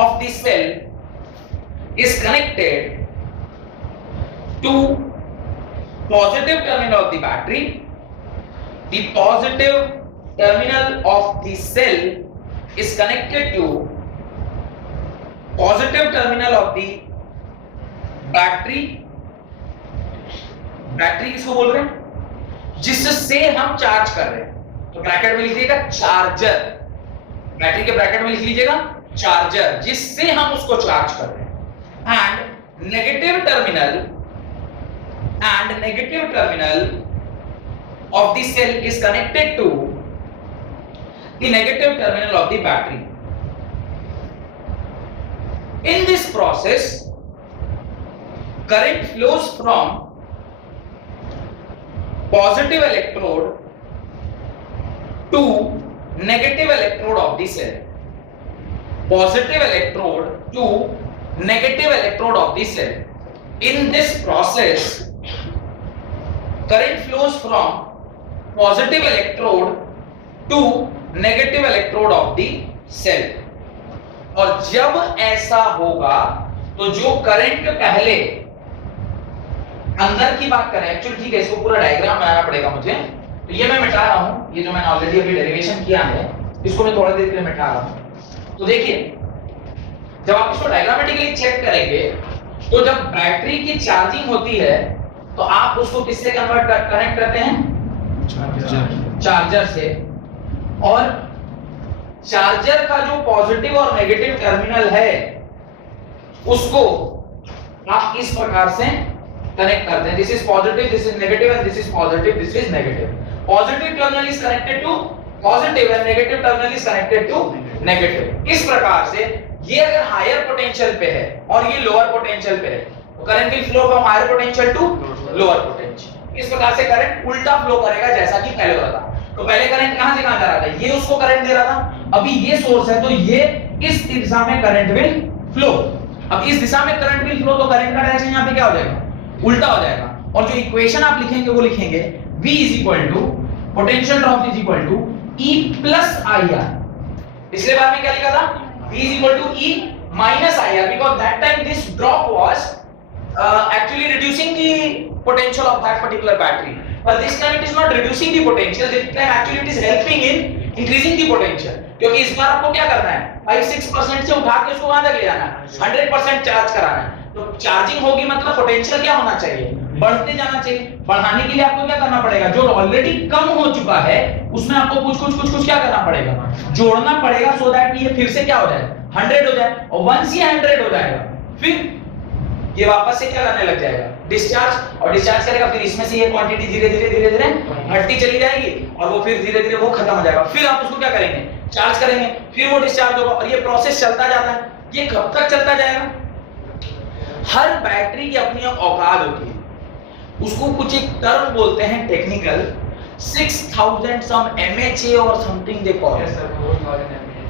of the cell is connected to positive terminal of the battery. The positive terminal of the cell is connected to positive terminal of the battery. Battery किसको बोल रहे हैं? जिससे हम चार्ज कर रहे हैं। तो ब्रैकेट में लिखिएगा चार्जर, बैटरी के ब्रैकेट में लिख लीजिएगा चार्जर, जिससे हम उसको चार्ज कर रहे हैं। And negative terminal of the cell is connected to the negative terminal of the battery. In this process current flows from positive electrode to negative electrode of the cell. Positive electrode to negative electrode of the cell. In this process, current flows from positive electrode to negative electrode of the cell. और जब ऐसा होगा तो जो करंट पहले अंदर की बात करें, एक्चुअली ठीक है, इसको पूरा डायग्राम बनाना पड़ेगा मुझे, तो ये मैं मिटा रहा हूं, ये जो मैंने ऑलरेडी अभी डेरिवेशन किया है इसको मैं थोड़ा देर के लिए मिटा रहा हूं। तो देखिए जब आप इसको डायग्रामेटिकली चेक करेंगे तो जब बैटरी की चार्जिंग होती है तो आप उसको किससे कनेक्ट करते हैं? चार्जर से। और चार्जर का जो पॉजिटिव और नेगेटिव टर्मिनल है उसको आप इस प्रकार से कनेक्ट करते हैं। This is positive, this is negative and this is positive, this is negative. Positive terminal is connected to positive and negative terminal is connected to negative. इस प्रकार से ये अगर हायर पोटेंशियल पे है और ये लोअर पोटेंशियल पे है तो current will flow from higher potential to lower potential. इस प्रकार से करंट उल्टा फ्लो करेगा जैसा कि पहले हो रहा था। तो पहले करंट कहां से कहां जा रहा था? ये उसको करंट दे रहा था, अभी ये सोर्स है तो ये इस दिशा में करंट विल फ्लो। अब इस दिशा में करंट विल फ्लो तो करंट का डायरेक्शन यहां पे क्या हो जाएगा? उल्टा हो जाएगा। और जो इक्वेशन आप लिखेंगे वो लिखेंगे V is equal to potential drop is equal to E plus IR। पिछले बार में क्या लिखा था? V is equal to E minus IR because that time this drop was actually reducing the potential of that particular battery. But this time it is not reducing the potential. This time actually it is helping in increasing the potential. क्योंकि इस बार आपको क्या करना है? 5-6% से उठा के उसको वहां तक ले जाना है, 100% चार्ज कराना है. तो चार्जिंग होगी मतलब पोटेंशियल क्या होना चाहिए? बढ़ते जाना चाहिए. बढ़ाने के लिए आपको क्या करना पड़ेगा? जो ऑलरेडी कम हो चुका है उसमें आपको कुछ क्या करना पड़ेगा? जोड़ना पड़ेगा, सो दैट ये फिर से क्या हो जाए? 100 हो जाए. और वंस ये 100 हो जाएगा फिर ये वापस से क्या करने लग जाएगा? डिस्चार्ज. और डिस्चार्ज करेगा, फिर इसमें से ये क्वांटिटी धीरे धीरे घटती चली जाएगी और वो फिर धीरे धीरे वो खत्म हो जाएगा. फिर आप उसको क्या करेंगे? चार्ज करेंगे, फिर वो डिस्चार्ज होगा और ये प्रोसेस चलता जाता है. ये कब तक चलता जाएगा? हर बैटरी की अपनी औकात होती है. उसको कुछ एक टर्म बोलते हैं टेक्निकल, 6000 सम mHa और समथिंग दे कॉल.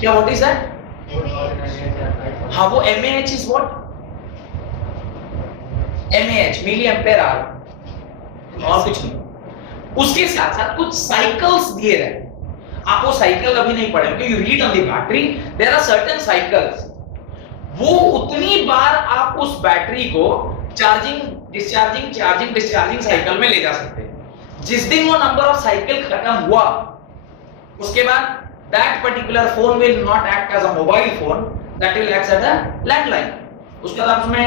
क्या व्हाट इज दैट? हाँ, वो mAh is what? mAh milli ampere hour और कुछ नहीं. उसके साथ साथ कुछ साइकिल्स दिए रहे. आप वो साइकिल अभी नहीं पढ़े क्योंकि you read on the battery there are certain cycles. वो उतनी बार आप उस बैटरी को चार्जिंग डिस्चार्जिंग साइकिल में ले जा सकते हैं. जिस दिन वो नंबर ऑफ साइकिल खत्म हुआ उसके बाद that particular phone will not act as a mobile phone, that will act as a landline. उसके बाद आप उसमें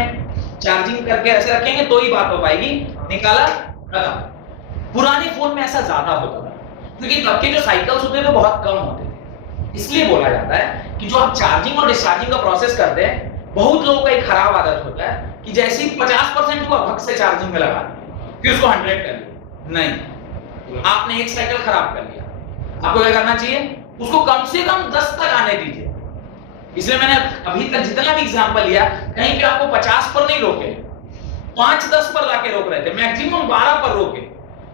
चार्जिंग करके ऐसे रखेंगे तो ही बात हो पाएगी. निकाला खत्म. पुराने फोन में ऐसा ज्यादा होता था क्योंकि तब के जो साइकिल्स होते थे बहुत कम होते थे. इसलिए बोला जाता है कि जो आप चार्जिंग और डिस्चार्जिंग का प्रोसेस करते हैं, बहुत लोगों का एक खराब आदत होता है कि जैसे ही 50% हुआ भग से चार्जिंग में लगा दिया, फिर उसको 100 कर लिया. नहीं, आपने एक साइकिल खराब कर लिया. आपको क्या करना चाहिए? उसको कम से कम 10 तक आने दीजिए. इसलिए मैंने अभी तक जितना भी एग्जांपल लिया, कहीं पे आपको 50 पर नहीं रोके, 5-10 पर लाके रोक रहे थे. मैक्सिमम 12 पर रोके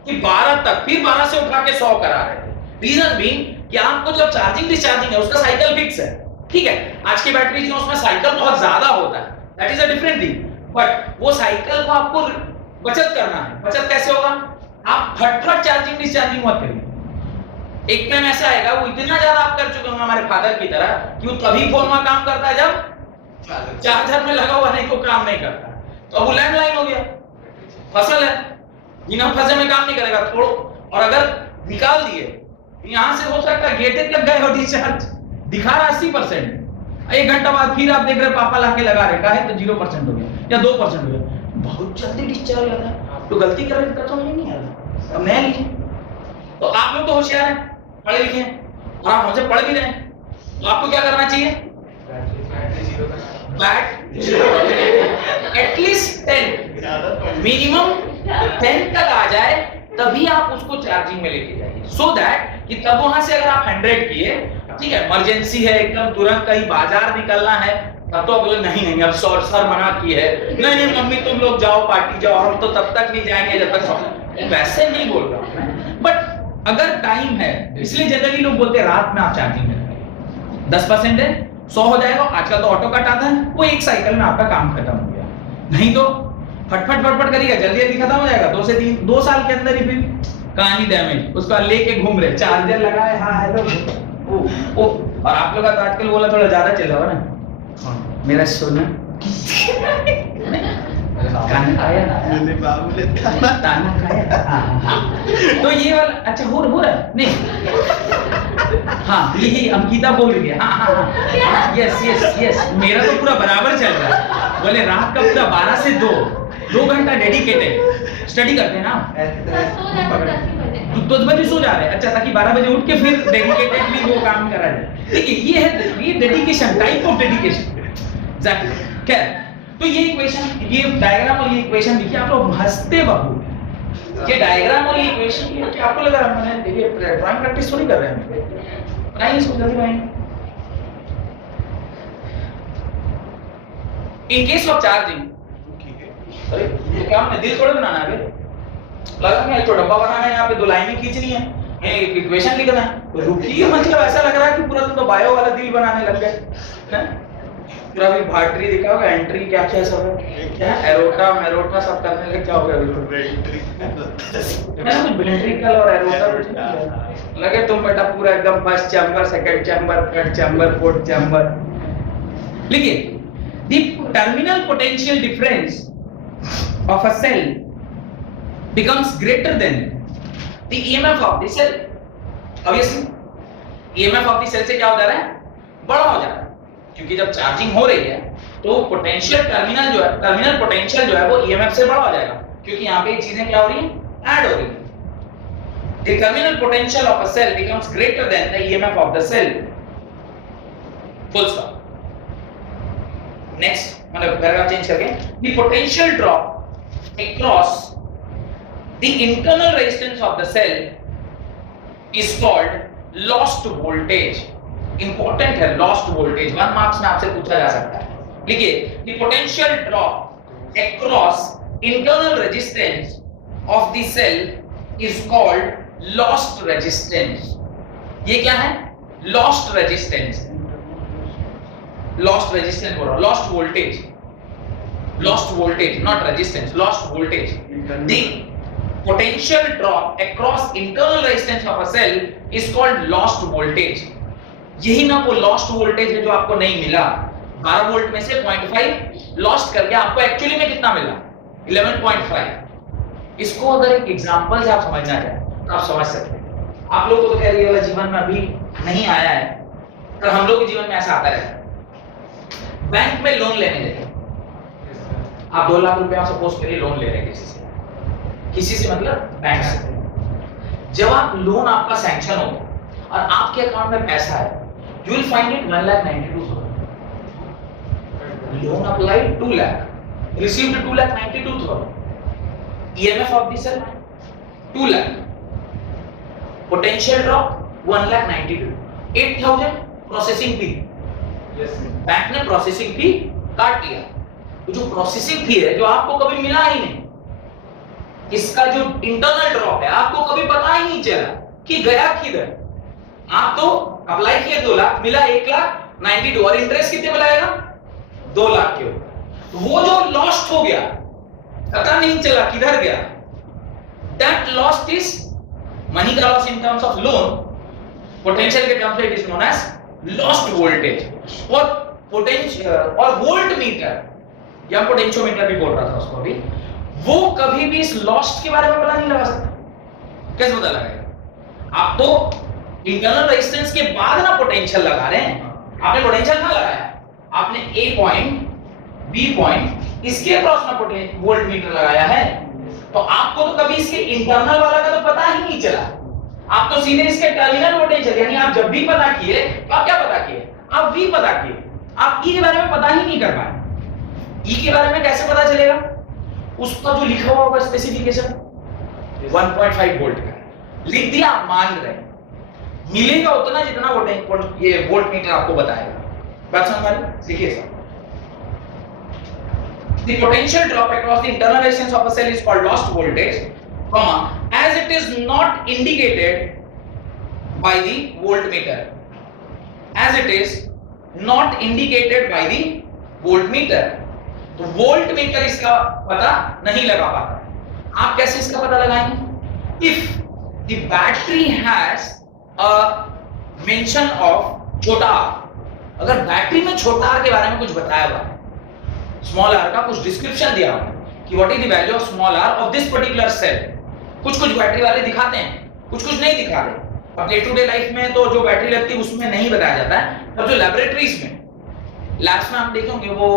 कि 12 तक, फिर 12 से उठा के 100 करा रहे थे. रीजन बीइंग कि आपको जब चार्जिंग डिस्चार्जिंग है उसका साइकिल फिक्स है. ठीक है, आज की बैटरी जो उसमें साइकिल बहुत ज्यादा होता है, that is a different thing. But वो साइकिल को आपको बचत करना है. बचत कैसे होगा? आप फटफट चार्जिंग डिस्चार्जिंग मत करिए. एक टाइम ऐसा आएगा, वो इतना ज्यादा आप कर चुके होंगे हमारे फादर की तरह कि वो तभी फोन में काम करता है जब चार्जर में लगा हुआ नहीं तो काम नहीं करता. तो अब वो लैंडलाइन हो गया, फसल है, बिना फंसे में काम नहीं करेगा. थोड़ो, और अगर निकाल दिए यहां से हो सकता है गेटे तक गए और डिस्चार्ज दिखा रहा 80%, 1 घंटा बाद फिर आप देख रहे पापा लाके लगा रहे का है तो 0% हो गया या 2% हो गया. बहुत जल्दी डिस्चार्ज होता है. तो गलती कर रहे तो नहीं आता. अब नया लीजिए. तो आप लोग तो होशियार हैं, पढ़े लिखे हैं और आप हमसे पढ़ भी रहे हैं, तो आपको क्या करना चाहिए? एटलीस्ट 10, मिनिमम 10 तक आ जाए तभी आप उसको चार्जिंग में लेके जाइए. सो दैट कि तब वहां से अगर आप 100 किए, ठीक है, इमरजेंसी है, एकदम तुरंत कहीं बाजार निकलना है, तब तो बोले नहीं अब सर मना की है, नहीं मम्मी तुम लोग जाओ पार्टी जाओ, हम तो तब तक नहीं जाएंगे जब तक. वैसे नहीं बोल रहा हूं. बट अगर टाइम है, इसलिए जनरली लोग बोलते हैं रात में आप चार्जिंग में रखिए. 10% है, 100 हो जाएगा. आजकल तो ऑटो कट आता है, वो एक साइकिल में आपका काम खत्म हो गया. नहीं तो फटफट करिएगा, जल्दी खत्म हो जाएगा. 2 से 3 2 साल के अंदर ही फिर कहानी डैमेज. उसका लेके घूम रहे, चार्जर लगाए, हाँ हेलो ओ. और आप लोग का तो आजकल बोला थोड़ा ज्यादा चल रहा है ना. मेरा सोना खाना खाया ना, ताना खाया. तो ये वाला अच्छा हो रहा है नहीं. हाँ यही अंकिता बोल रही है. हाँ यस मेरा तो पूरा बराबर चल रहा है. बोले रात का पूरा 12 से 2 घंटा डेडिकेटेड स्टडी करते हैं ना. तो 10 बजे सो जा रहे हैं. अच्छा, ताकि 12 बजे उठ के फिर डेडिकेटेडली वो काम करा जाए. देखिए ये है ये dedication, type of dedication. Exactly. खैर, तो ये इक्वेशन, ये डायग्राम और ये इक्वेशन देखिए. आप लोग हंसते बहुत. ये डायग्राम और ये इक्वेशन ये क्या आपको लग रहा है मैंने देखिए ड्राइंग प्रैक्टिस थोड़ी कर रहे हैं. बनाइए इसको जल्दी बनाइए. इन केस ऑफ चार्जिंग, अरे ये क्या हमने दिल थोड़े बनाना है. लगा कि तो डब्बा बनाना है, यहाँ पे 2 लाइनें खींचनी है, एक इक्वेशन लिखना है. रुकिए, मतलब ऐसा लग रहा है कि पूरा तुम तो बायो वाला दिल बनाने लग गए. पूरा भी बैटरी दिखा होगा, एंट्री क्या सब है, क्या एरोटा मेरोटा सब करने लग जाओगे. कुछ वेंट्रिकल और एरोटा लगे तुम बेटा पूरा एकदम first chamber, second chamber, third chamber, fourth chamber. लिखिए the terminal potential difference of a cell becomes greater than the EMF of the cell. Obviously, EMF of the cell से क्या हो जा रहा है? बड़ा हो जा रहा है, क्योंकि जब चार्जिंग हो रही है तो पोटेंशियल टर्मिनल जो है, टर्मिनल पोटेंशियल जो है वो EMF से बड़ा हो जाएगा, क्योंकि यहाँ पे चीजें क्या हो रही हैं? ऐड हो रही हैं. The terminal potential of a cell becomes greater than the EMF of the cell. Full stop. Next, मतलब पैराग्राफ चेंज करके, the potential drop across the internal resistance of the cell is called lost voltage. Important है lost voltage. 1 मार्क्स में आपसे पूछा जा सकता है. लिखिए, the potential drop across internal resistance of the cell is called lost resistance. ये क्या है? Lost resistance. Lost resistance बोल रहा हूं, lost voltage. Lost voltage, not resistance. Lost voltage. The potential drop across internal resistance of a cell is called lost voltage. यही ना वो lost voltage है जो आपको नहीं मिला. 12 वोल्ट में से 0.5 लॉस्ट करके आपको एक्चुअली में कितना मिला? 11.5. इसको अगर एक एग्जांपल से आप समझना चाहें तो आप समझ सकते हैं. आप लोगों को तो खैर ये वाला जीवन में अभी नहीं आया है, पर हम लोग के जीवन में ऐसा आता रहता है. बैंक में लोन लेने जाते, आप 2 लाख रुपया सपोज करिए लोन ले रहे हैं किसी से मतलब बैंक से. जब आप लोन आपका सैंक्शन हो और आपके अकाउंट में पैसा है, you will find it 1,92,000. Loan applied 2 lakh, received 2,92,000. EMF of the cell 2 lakh. Potential drop 1,92,000. 8,000 processing fee. Bank ने प्रोसेसिंग फी काट लिया. तो जो प्रोसेसिंग फी है जो आपको कभी मिला ही नहीं, इसका जो इंटरनल ड्रॉप है आपको कभी पता ही नहीं चला कि गया किधर. आप तो अप्लाई किए 2 लाख, मिला 1,92,000 और इंटरेस्ट कितने मिलाएगा? 2 लाख के ऊपर. वो जो लॉस्ट हो गया, पता नहीं चला किधर गया, that lost is money का loss in terms of loan, potential के terms में it is known as lost voltage. और पोटेंशियल और वोल्ट मीटर या पोटेंशियोमीटर भी बोल रहा था उसको अभी, वो कभी भी इस लॉस्ट के बारे में पता नहीं लगा सकता. कैसे पता लगेगा? आप तो इंटरनल रेजिस्टेंस के बाद ना पोटेंशियल लगा रहे हैं. आपने पोटेंशियल कहां लगाया? आपने ए पॉइंट बी पॉइंट इसके अक्रॉस में वोल्ट मीटर लगाया है. तो आपको तो कभी इसके इंटरनल वाला का तो पता ही नहीं चला. आप तो सीधे इसके टर्मिनल पोटेंशियल, यानी आप जब भी पता किए तो आप क्या पता किए? आप V पता किए. आप E के बारे में पता ही नहीं कर पाए. E के बारे में कैसे पता चलेगा? उसका जो लिखा हुआ होगा स्पेसिफिकेशन 1.5 वोल्ट का लिख दिया, आप मान रहे, मिलेगा उतना जितना ये वोल्ट मीटर आपको बताएगा. बात समझ में? देखिए sir, the potential drop across the internal resistance of a cell is called lost voltage, as it is not indicated by the voltmeter. As it is not indicated by the voltmeter. तो वोल्टमीटर इसका पता नहीं लगा पाता. आप कैसे इसका पता लगाएंगे? If the battery has a mention of छोटा r, अगर बैटरी में छोटा r के बारे में कुछ बताया हुआ है, स्मॉल r का कुछ डिस्क्रिप्शन दिया हुआ है कि what is the value of small r of this particular cell. कुछ बैटरी वाले दिखाते हैं, कुछ नहीं दिखाते. अब डे टू डे लाइफ में तो जो बैटरी लगती है उसमें नहीं बताया जाता है, पर जो लैबोरेटरीज में, लैब्स में आप देखेंगे वो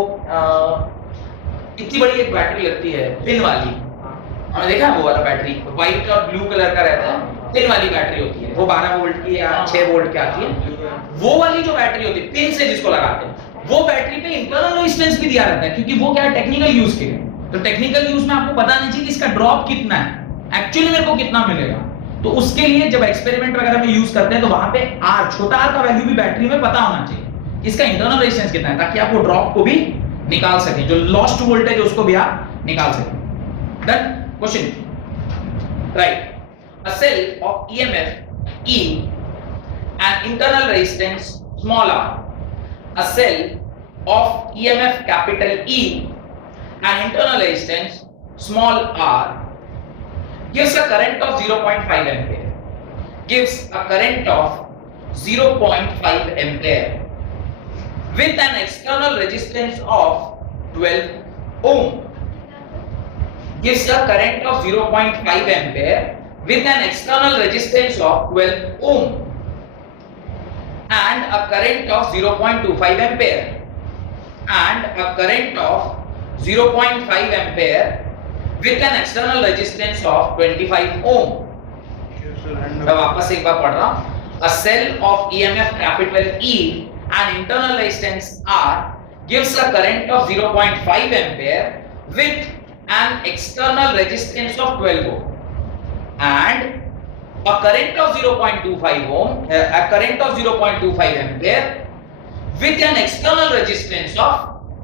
इतनी बड़ी एक बैटरी लगती है पिन वाली. हमने देखा है वो वाला बैटरी, व्हाइट और ब्लू कलर का रहता है, पिन वाली बैटरी होती है. वो 12 वोल्ट की या 6 वोल्ट की आती है. वो वाली जो बैटरी होती है पिन से जिसको लगाते हैं, वो बैटरी पे इंटरनल रेजिस्टेंस भी दिया रहता है, क्योंकि वो क्या है, टेक्निकल यूज के लिए. तो टेक्निकल यूज में आपको पता नहीं चाहिए कि इसका ड्रॉप कितना है, एक्चुअली मेरे को कितना मिलेगा. तो उसके लिए जब एक्सपेरिमेंट वगैरह में यूज करते हैं तो वहां पे आर, छोटा आर का वैल्यू भी बैटरी में पता होना चाहिए, इसका इंटरनल रेजिस्टेंस कितना है, ताकि आप वो ड्रॉप को भी निकाल सकें, जो लॉस्ट वोल्टेज उसको भी आप निकाल सकें. Then question, right, a cell of EMF E and internal resistance small r. A cell of EMF capital E and internal resistance small r gives a current of 0.5 ampere. Gives a current of 0.5 ampere with an external resistance of 12 ohm. gives a current of 0.5 ampere with an external resistance of 12 ohm and a current of 0.25 ampere and a current of 0.5 ampere with an external resistance of 25 ohm. मैं वापस एक बार पढ़ रहा हूं. A cell of EMF capital E and internal resistance R gives a current of 0.5 ampere with an external resistance of 12 ohm and a current of 0.25 ohm, a current of 0.25 ampere with an external resistance of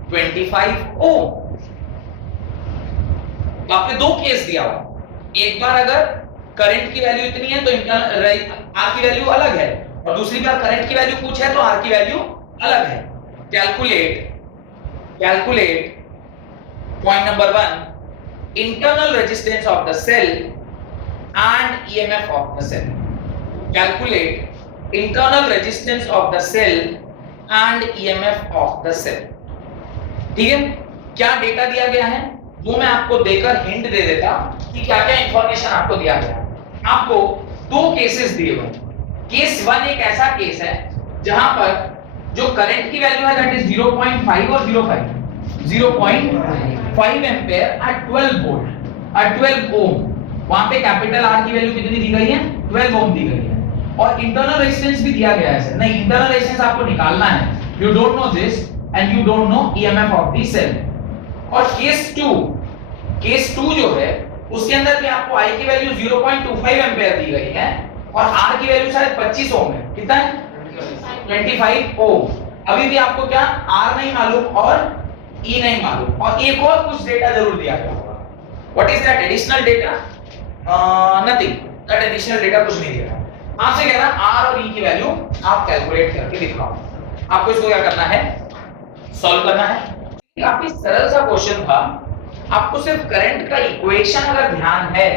25 ohm. तो आपने दो केस दिया हुआ. एक बार अगर करंट की वैल्यू इतनी है तो इंटरनल आर की वैल्यू अलग है, और दूसरी बार करंट की वैल्यू कुछ है तो आर की वैल्यू अलग है. Calculate point number 1, internal resistance of the cell and EMF of the cell. Calculate internal resistance of the cell and EMF of the cell. ठीक है, क्या डेटा दिया गया है वो मैं आपको देकर हिंट दे देता कि क्या क्या इंफॉर्मेशन आपको दिया गया. आपको दो केसेस दिए हुए. केस 1 एक ऐसा केस है जहां पर जो करंट की वैल्यू है दैट इज 0.5 और 0.5 एम्पीयर एट 12 वोल्ट एट 12 ओम. वहां पे कैपिटल आर की वैल्यू कितनी दी गई है? 12 ओम दी गई है. और इंटरनल रेजिस्टेंस भी दिया गया है. नहीं, इंटरनल रेजिस्टेंस आपको निकालना है. You don't know this and you don't know EMF of the cell. और केस 2 जो है उसके अंदर भी आपको आई की वैल्यू 0.25 एम्पीयर दी गई है और आर की वैल्यू शायद 25 ओम है. कितना है? 25 ओम. अभी भी आपको क्या आर नहीं मालूम और ई नहीं मालूम, और एक और कुछ डेटा जरूर दिया गया होगा. What is that additional data? Nothing. That additional data कुछ नहीं दिया. आपसे कह रहा आर और ई की वैल्यू आप कैलकुलेट करके दिखाओ. आपको इसको क्या करना है? सॉल्व करना है. काफी सरल सा क्वेश्चन था. आपको सिर्फ करंट का इक्वेशन अगर ध्यान है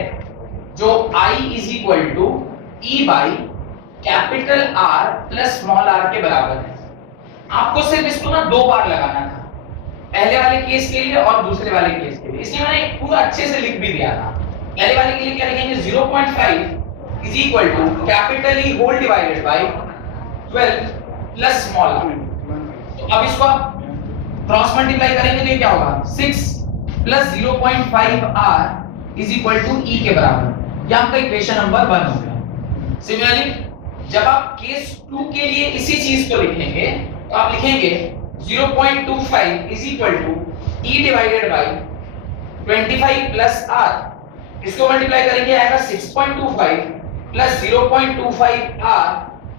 जो I is equal to E by capital R plus small r के बराबर है, आपको सिर्फ इसको ना दो बार लगाना था, पहले वाले केस के लिए और दूसरे वाले केस के लिए. इसलिए मैंने पूरा अच्छे से लिख भी दिया था. पहले वाले के लिए क्या लिखेंगे? 0.5 is equal to capital E whole divided by 12 plus small r. तो अब इसको आप क्रॉस मल्टीप्लाई करेंगे तो ये क्या होगा? 6 plus 0.5 r is equal to E के बराबर. यह आपका इक्वेशन नंबर 1 हो गया. सिमिलरली जब आप केस 2 के लिए इसी चीज को लिखेंगे तो आप लिखेंगे 0.25 is equal to E divided by 25 plus r. इसको मल्टीप्लाई करेंगे आएगा 6.25 plus 0.25 r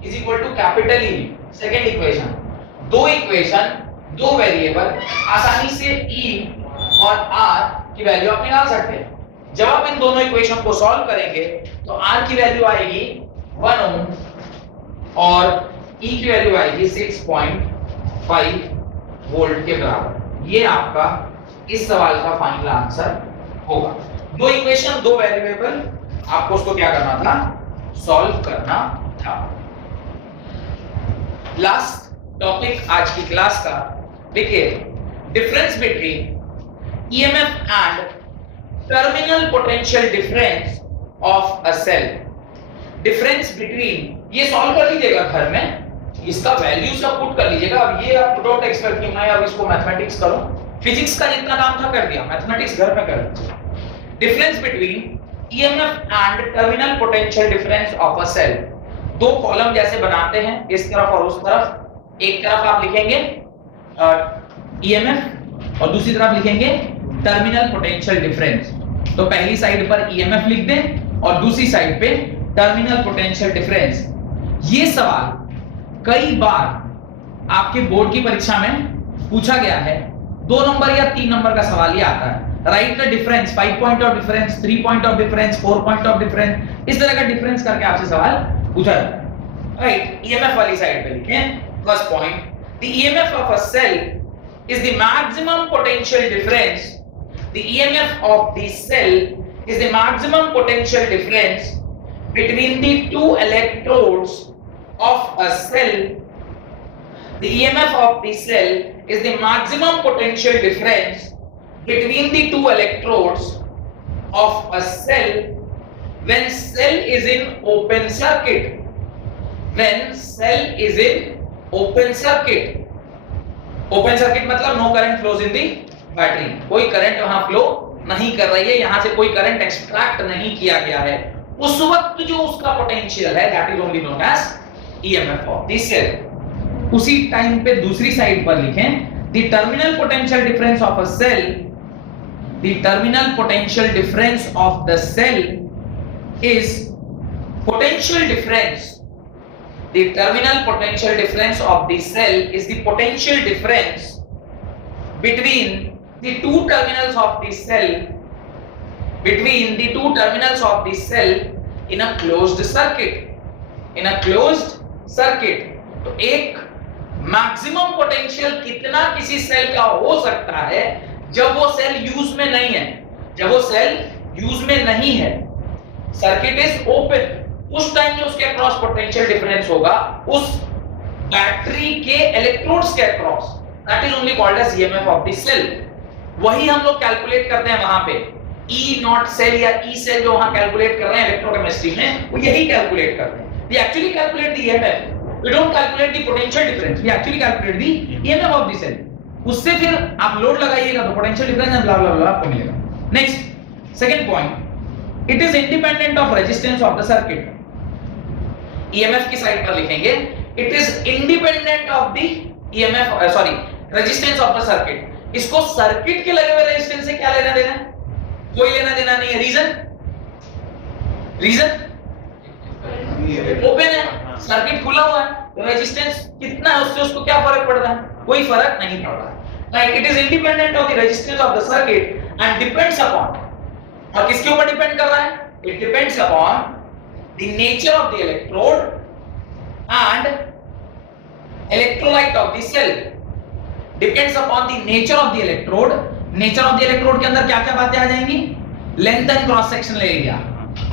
is equal to capital E. Second equation. दो इक्वेशन, दो वेरिएबल, आसानी से E और R की वैल्यू आप निकाल सकते हैं. जब आप इन दोनों इक्वेशन को सॉल्व करेंगे तो R की वैल्यू आएगी 1 ओम और E की वैल्यू आएगी 6.5 वोल्ट के बराबर. ये आपका इस सवाल का फाइनल आंसर होगा. दो इक्वेशन, दो वेरिएबल, आपको उसको क्या करना था? सॉल्व करना था. लास्ट टॉपिक आज की क्लास का देखिए, difference between EMF and terminal potential difference of a cell. Difference between, ये सॉल्व कर लीजिएगा घर में, इसका वैल्यू सब पुट कर लीजिएगा. अब ये आप डोंट एक्सपेक्ट कि मैं अब इसको मैथमेटिक्स करूं. फिजिक्स का जितना काम था कर दिया, मैथमेटिक्स घर में कर लीजिए. Difference between EMF and terminal potential difference of a cell. दो कॉलम जैसे बनाते हैं इस तरफ और उस तरफ. एक तरफ आप लिखेंगे EMF और दूसरी तरफ लिखेंगे टर्मिनल पोटेंशियल डिफरेंस. तो पहली साइड पर EMF लिख दें और दूसरी साइड पे टर्मिनल पोटेंशियल डिफरेंस. ये सवाल कई बार आपके बोर्ड की परीक्षा में पूछा गया है. 2 नंबर या 3 नंबर का सवाल ये आता है. Right the difference, 5 point of difference, 3 point of difference, 4 point of difference, इस तरह का डिफरेंस करके आपसे सवाल पूछा जाता है. राइट, EMF वाली साइड पे लिखें. First point, the EMF of a cell is the maximum potential difference. The EMF of the cell is the maximum potential difference between the two electrodes of a cell. The EMF of the cell is the maximum potential difference between the two electrodes of a cell when cell is in open circuit. When cell is in open circuit. Open circuit मतलब no current flows in the battery, कोई करंट वहां फ्लो नहीं कर रही है, यहां से कोई करंट एक्सट्रैक्ट नहीं किया गया है, उस वक्त जो उसका पोटेंशियल है that is only known as EMF of the cell. उसी टाइम पे दूसरी साइड पर लिखें the terminal potential difference of a cell, the terminal potential difference of the cell is potential difference, the terminal potential difference of the cell is the potential difference between the two terminals of the cell, between the two terminals of the cell in a closed circuit, in a closed circuit। तो एक मैक्सिमम पोटेंशियल कितना किसी सेल का हो सकता है जब वो सेल यूज में नहीं है, जब वो सेल यूज में नहीं है, सर्किट इज ओपन, उस टाइम जो उसके अक्रॉस पोटेंशियल डिफरेंस होगा उस बैटरी के इलेक्ट्रोड्स के across, that is only called as EMF of the cell. वही हम लोग कैलकुलेट करते हैं वहां पे ई नॉट सेल या ई सेल जो वहां कैलकुलेट कर रहे हैं इलेक्ट्रोकेमिस्ट्री में, वो यही कैलकुलेट करते हैं। We actually calculate the EMF, we don't calculate the potential difference, we actually calculate the EMF of the cell. उससे फिर आप लोड लगाइएगा तो पोटेंशियल डिफरेंस ब्ला ब्ला ब्ला आपको मिलेगा। Next second point, it is independent of resistance of the circuit. EMF की साइड पर लिखेंगे it is independent of the EMF sorry resistance of the circuit. इसको सर्किट के लगे हुए रेजिस्टेंस से क्या लेना देना, कोई लेना देना नहीं है। रीजन, रीजन ओपन है, सर्किट खुला हुआ है, तो रेजिस्टेंस कितना है उससे उसको क्या फर्क पड़ता है, कोई फर्क नहीं पड़ रहा है। Like it is independent of the resistance of the circuit and depends upon, और किसके ऊपर डिपेंड कर रहा है, it depends upon the nature of the electrode and electrolyte of the cell, depends upon the nature of the electrode। nature of the electrode के अंदर क्या क्या बातें आ जाएंगी, length and cross section ले लिया,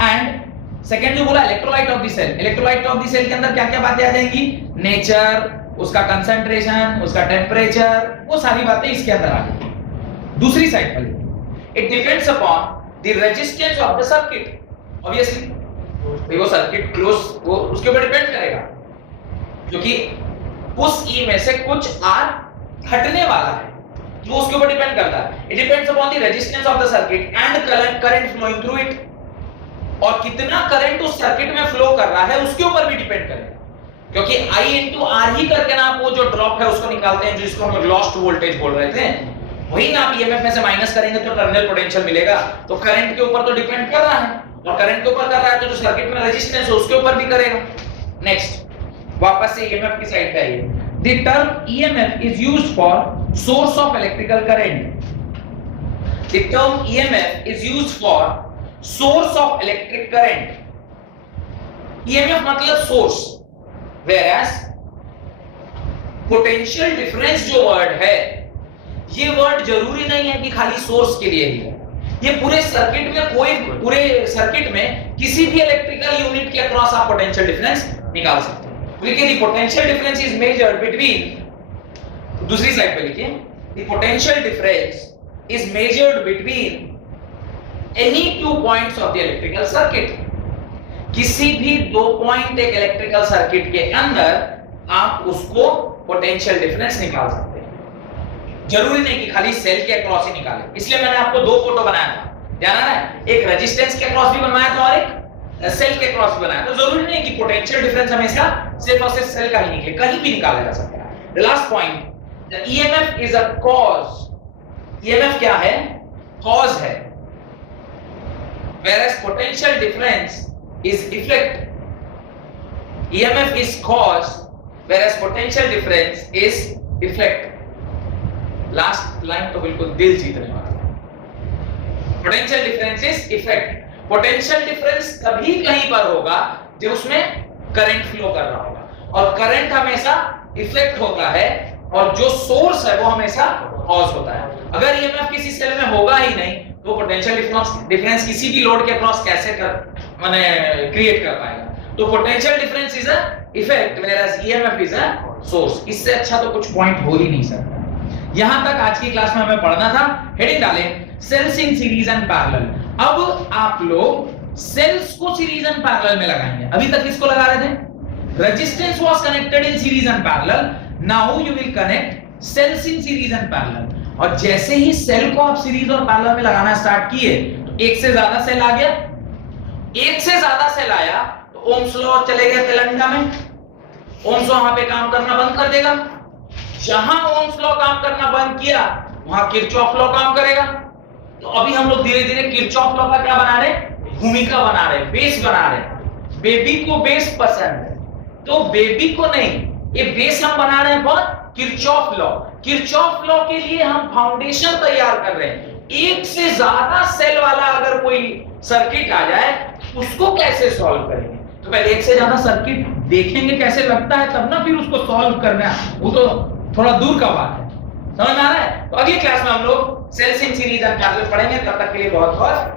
and second जो बोला electrolyte of the cell, electrolyte of the cell के अंदर क्या क्या बातें आ जाएंगी, nature, उसका concentration, उसका temperature, वो सारी बातें इसके अंदर आ जाएंगी। दूसरी साइड पर it depends upon the resistance of the circuit, obviously वो सर्किट क्लोज वो उसके ऊपर डिपेंड करेगा, क्योंकि उस ई में से कुछ आर हटने वाला है, वो उसके ऊपर डिपेंड करता है। It depends upon the resistance of the circuit and current flowing through it, और कितना करंट उस सर्किट में फ्लो कर रहा है उसके ऊपर भी डिपेंड करेगा, क्योंकि I into R ही करके ना आप वो जो ड्रॉप है उसको निकालते हैं, जिसको हम लॉस्ट वोल्टेज बोल रहे थे, वही ना आप ईएमएफ में से माइनस करेंगे तो टर्मिनल पोटेंशियल मिलेगा। तो करंट के ऊपर तो डिपेंड कर रहा है, और करंट के ऊपर कर रहा है तो जो सर्किट में रेजिस्टेंस है उसके ऊपर भी करेगा। नेक्स्ट वापस से ईएमएफ की साइड पे आइए। The term EMF is used for source of electrical current. The term EMF is used for source of electric current. EMF मतलब सोर्स, whereas पोटेंशियल डिफरेंस जो वर्ड है, ये वर्ड जरूरी नहीं है कि खाली सोर्स के लिए ही है, ये पूरे सर्किट में पूरे सर्किट में किसी भी इलेक्ट्रिकल यूनिट के अक्रॉस आप पोटेंशियल डिफरेंस निकाल सकते हैं। लिखिए the potential difference is measured between, दूसरी साइड पे लिखिए the potential difference is measured between any two points of the electrical circuit. किसी भी दो पॉइंट एक इलेक्ट्रिकल सर्किट के अंदर आप उसको पोटेंशियल डिफरेंस निकाल सकते हैं, जरूरी नहीं कि खाली सेल के अक्रॉस ही निकालें। इसलिए मैंने आपको दो फोटो बनाया था, ध्यान आ रहा है, एक रेजिस्टेंस के अक्रॉस भी बनवाया था और एक सेल के अक्रॉस भी बनाया था। जरूरी नहीं कि पोटेंशियल डिफरेंस हमेशा सिर्फ और सिर्फ सेल का ही निकले, कहीं भी निकाला जा सकता है। The last point, the EMF is a cause. EMF क्या है, कॉज है, whereas potential difference is effect। EMF is cause whereas potential difference is effect। Last line तो बिल्कुल दिल जीतने वाला है। Potential difference is effect. Potential difference तभी कहीं पर होगा जब उसमें करंट फ्लो कर रहा होगा, और करंट हमेशा इफेक्ट होता है, और जो सोर्स है वो हमेशा कॉज होता है। अगर ईएमएफ किसी सेल में होगा ही नहीं तो पोटेंशियल डिफरेंस किसी भी लोड के अक्रॉस कैसे माने क्रिएट कर पाएगा। तो potential difference is a effect whereas EMF is a source. इससे अच्छा तो कुछ पॉइंट हो ही नहीं सकता। यहां तक आज की क्लास में हमें पढ़ना था। हेडिंग डालें cells in series and parallel. अब आप लोग सेल्स को सीरीज एंड पैरेलल में लगाएंगे। अभी तक किसको लगा रहे थे? Resistance was connected in series and parallel, now you will connect cells in series and parallel. और जैसे ही सेल को आप सीरीज और पैरेलल में लगाना स्टार्ट किए तो एक से ज्यादा सेल आ गया, एक से ज्यादा सेल आया तो ओम्स लॉ चले गए तेलंगा में, ओम्स लॉ वहां पे काम करना बंद कर देगा। जहां ओम्स लॉ काम करना बंद किया वहां किरचॉफ लॉ काम करेगा। तो अभी हम लोग धीरे धीरे किरचॉफ लॉ का क्या बना रहे? भूमिका बना रहे, बेस बना रहे। बेबी को बेस पसंद है तो बेबी को नहीं, ये बेस हम बना रहे हैं बहुत किरचॉफ लॉ। किरचॉफ लॉ के लिए हम फाउंडेशन तैयार कर रहे हैं। एक से ज्यादा सेल वाला अगर कोई सर्किट आ जाए उसको कैसे सॉल्व करेंगे? तो पहले एक से ज्यादा सर्किट देखेंगे कैसे लगता है, तब ना फिर उसको सॉल्व करना, वो तो थोड़ा दूर का बात है। समझ में आ रहा है? तो अगली क्लास में हम लोग cells in series and parallel पढ़ेंगे। तब तक के लिए बहुत बहुत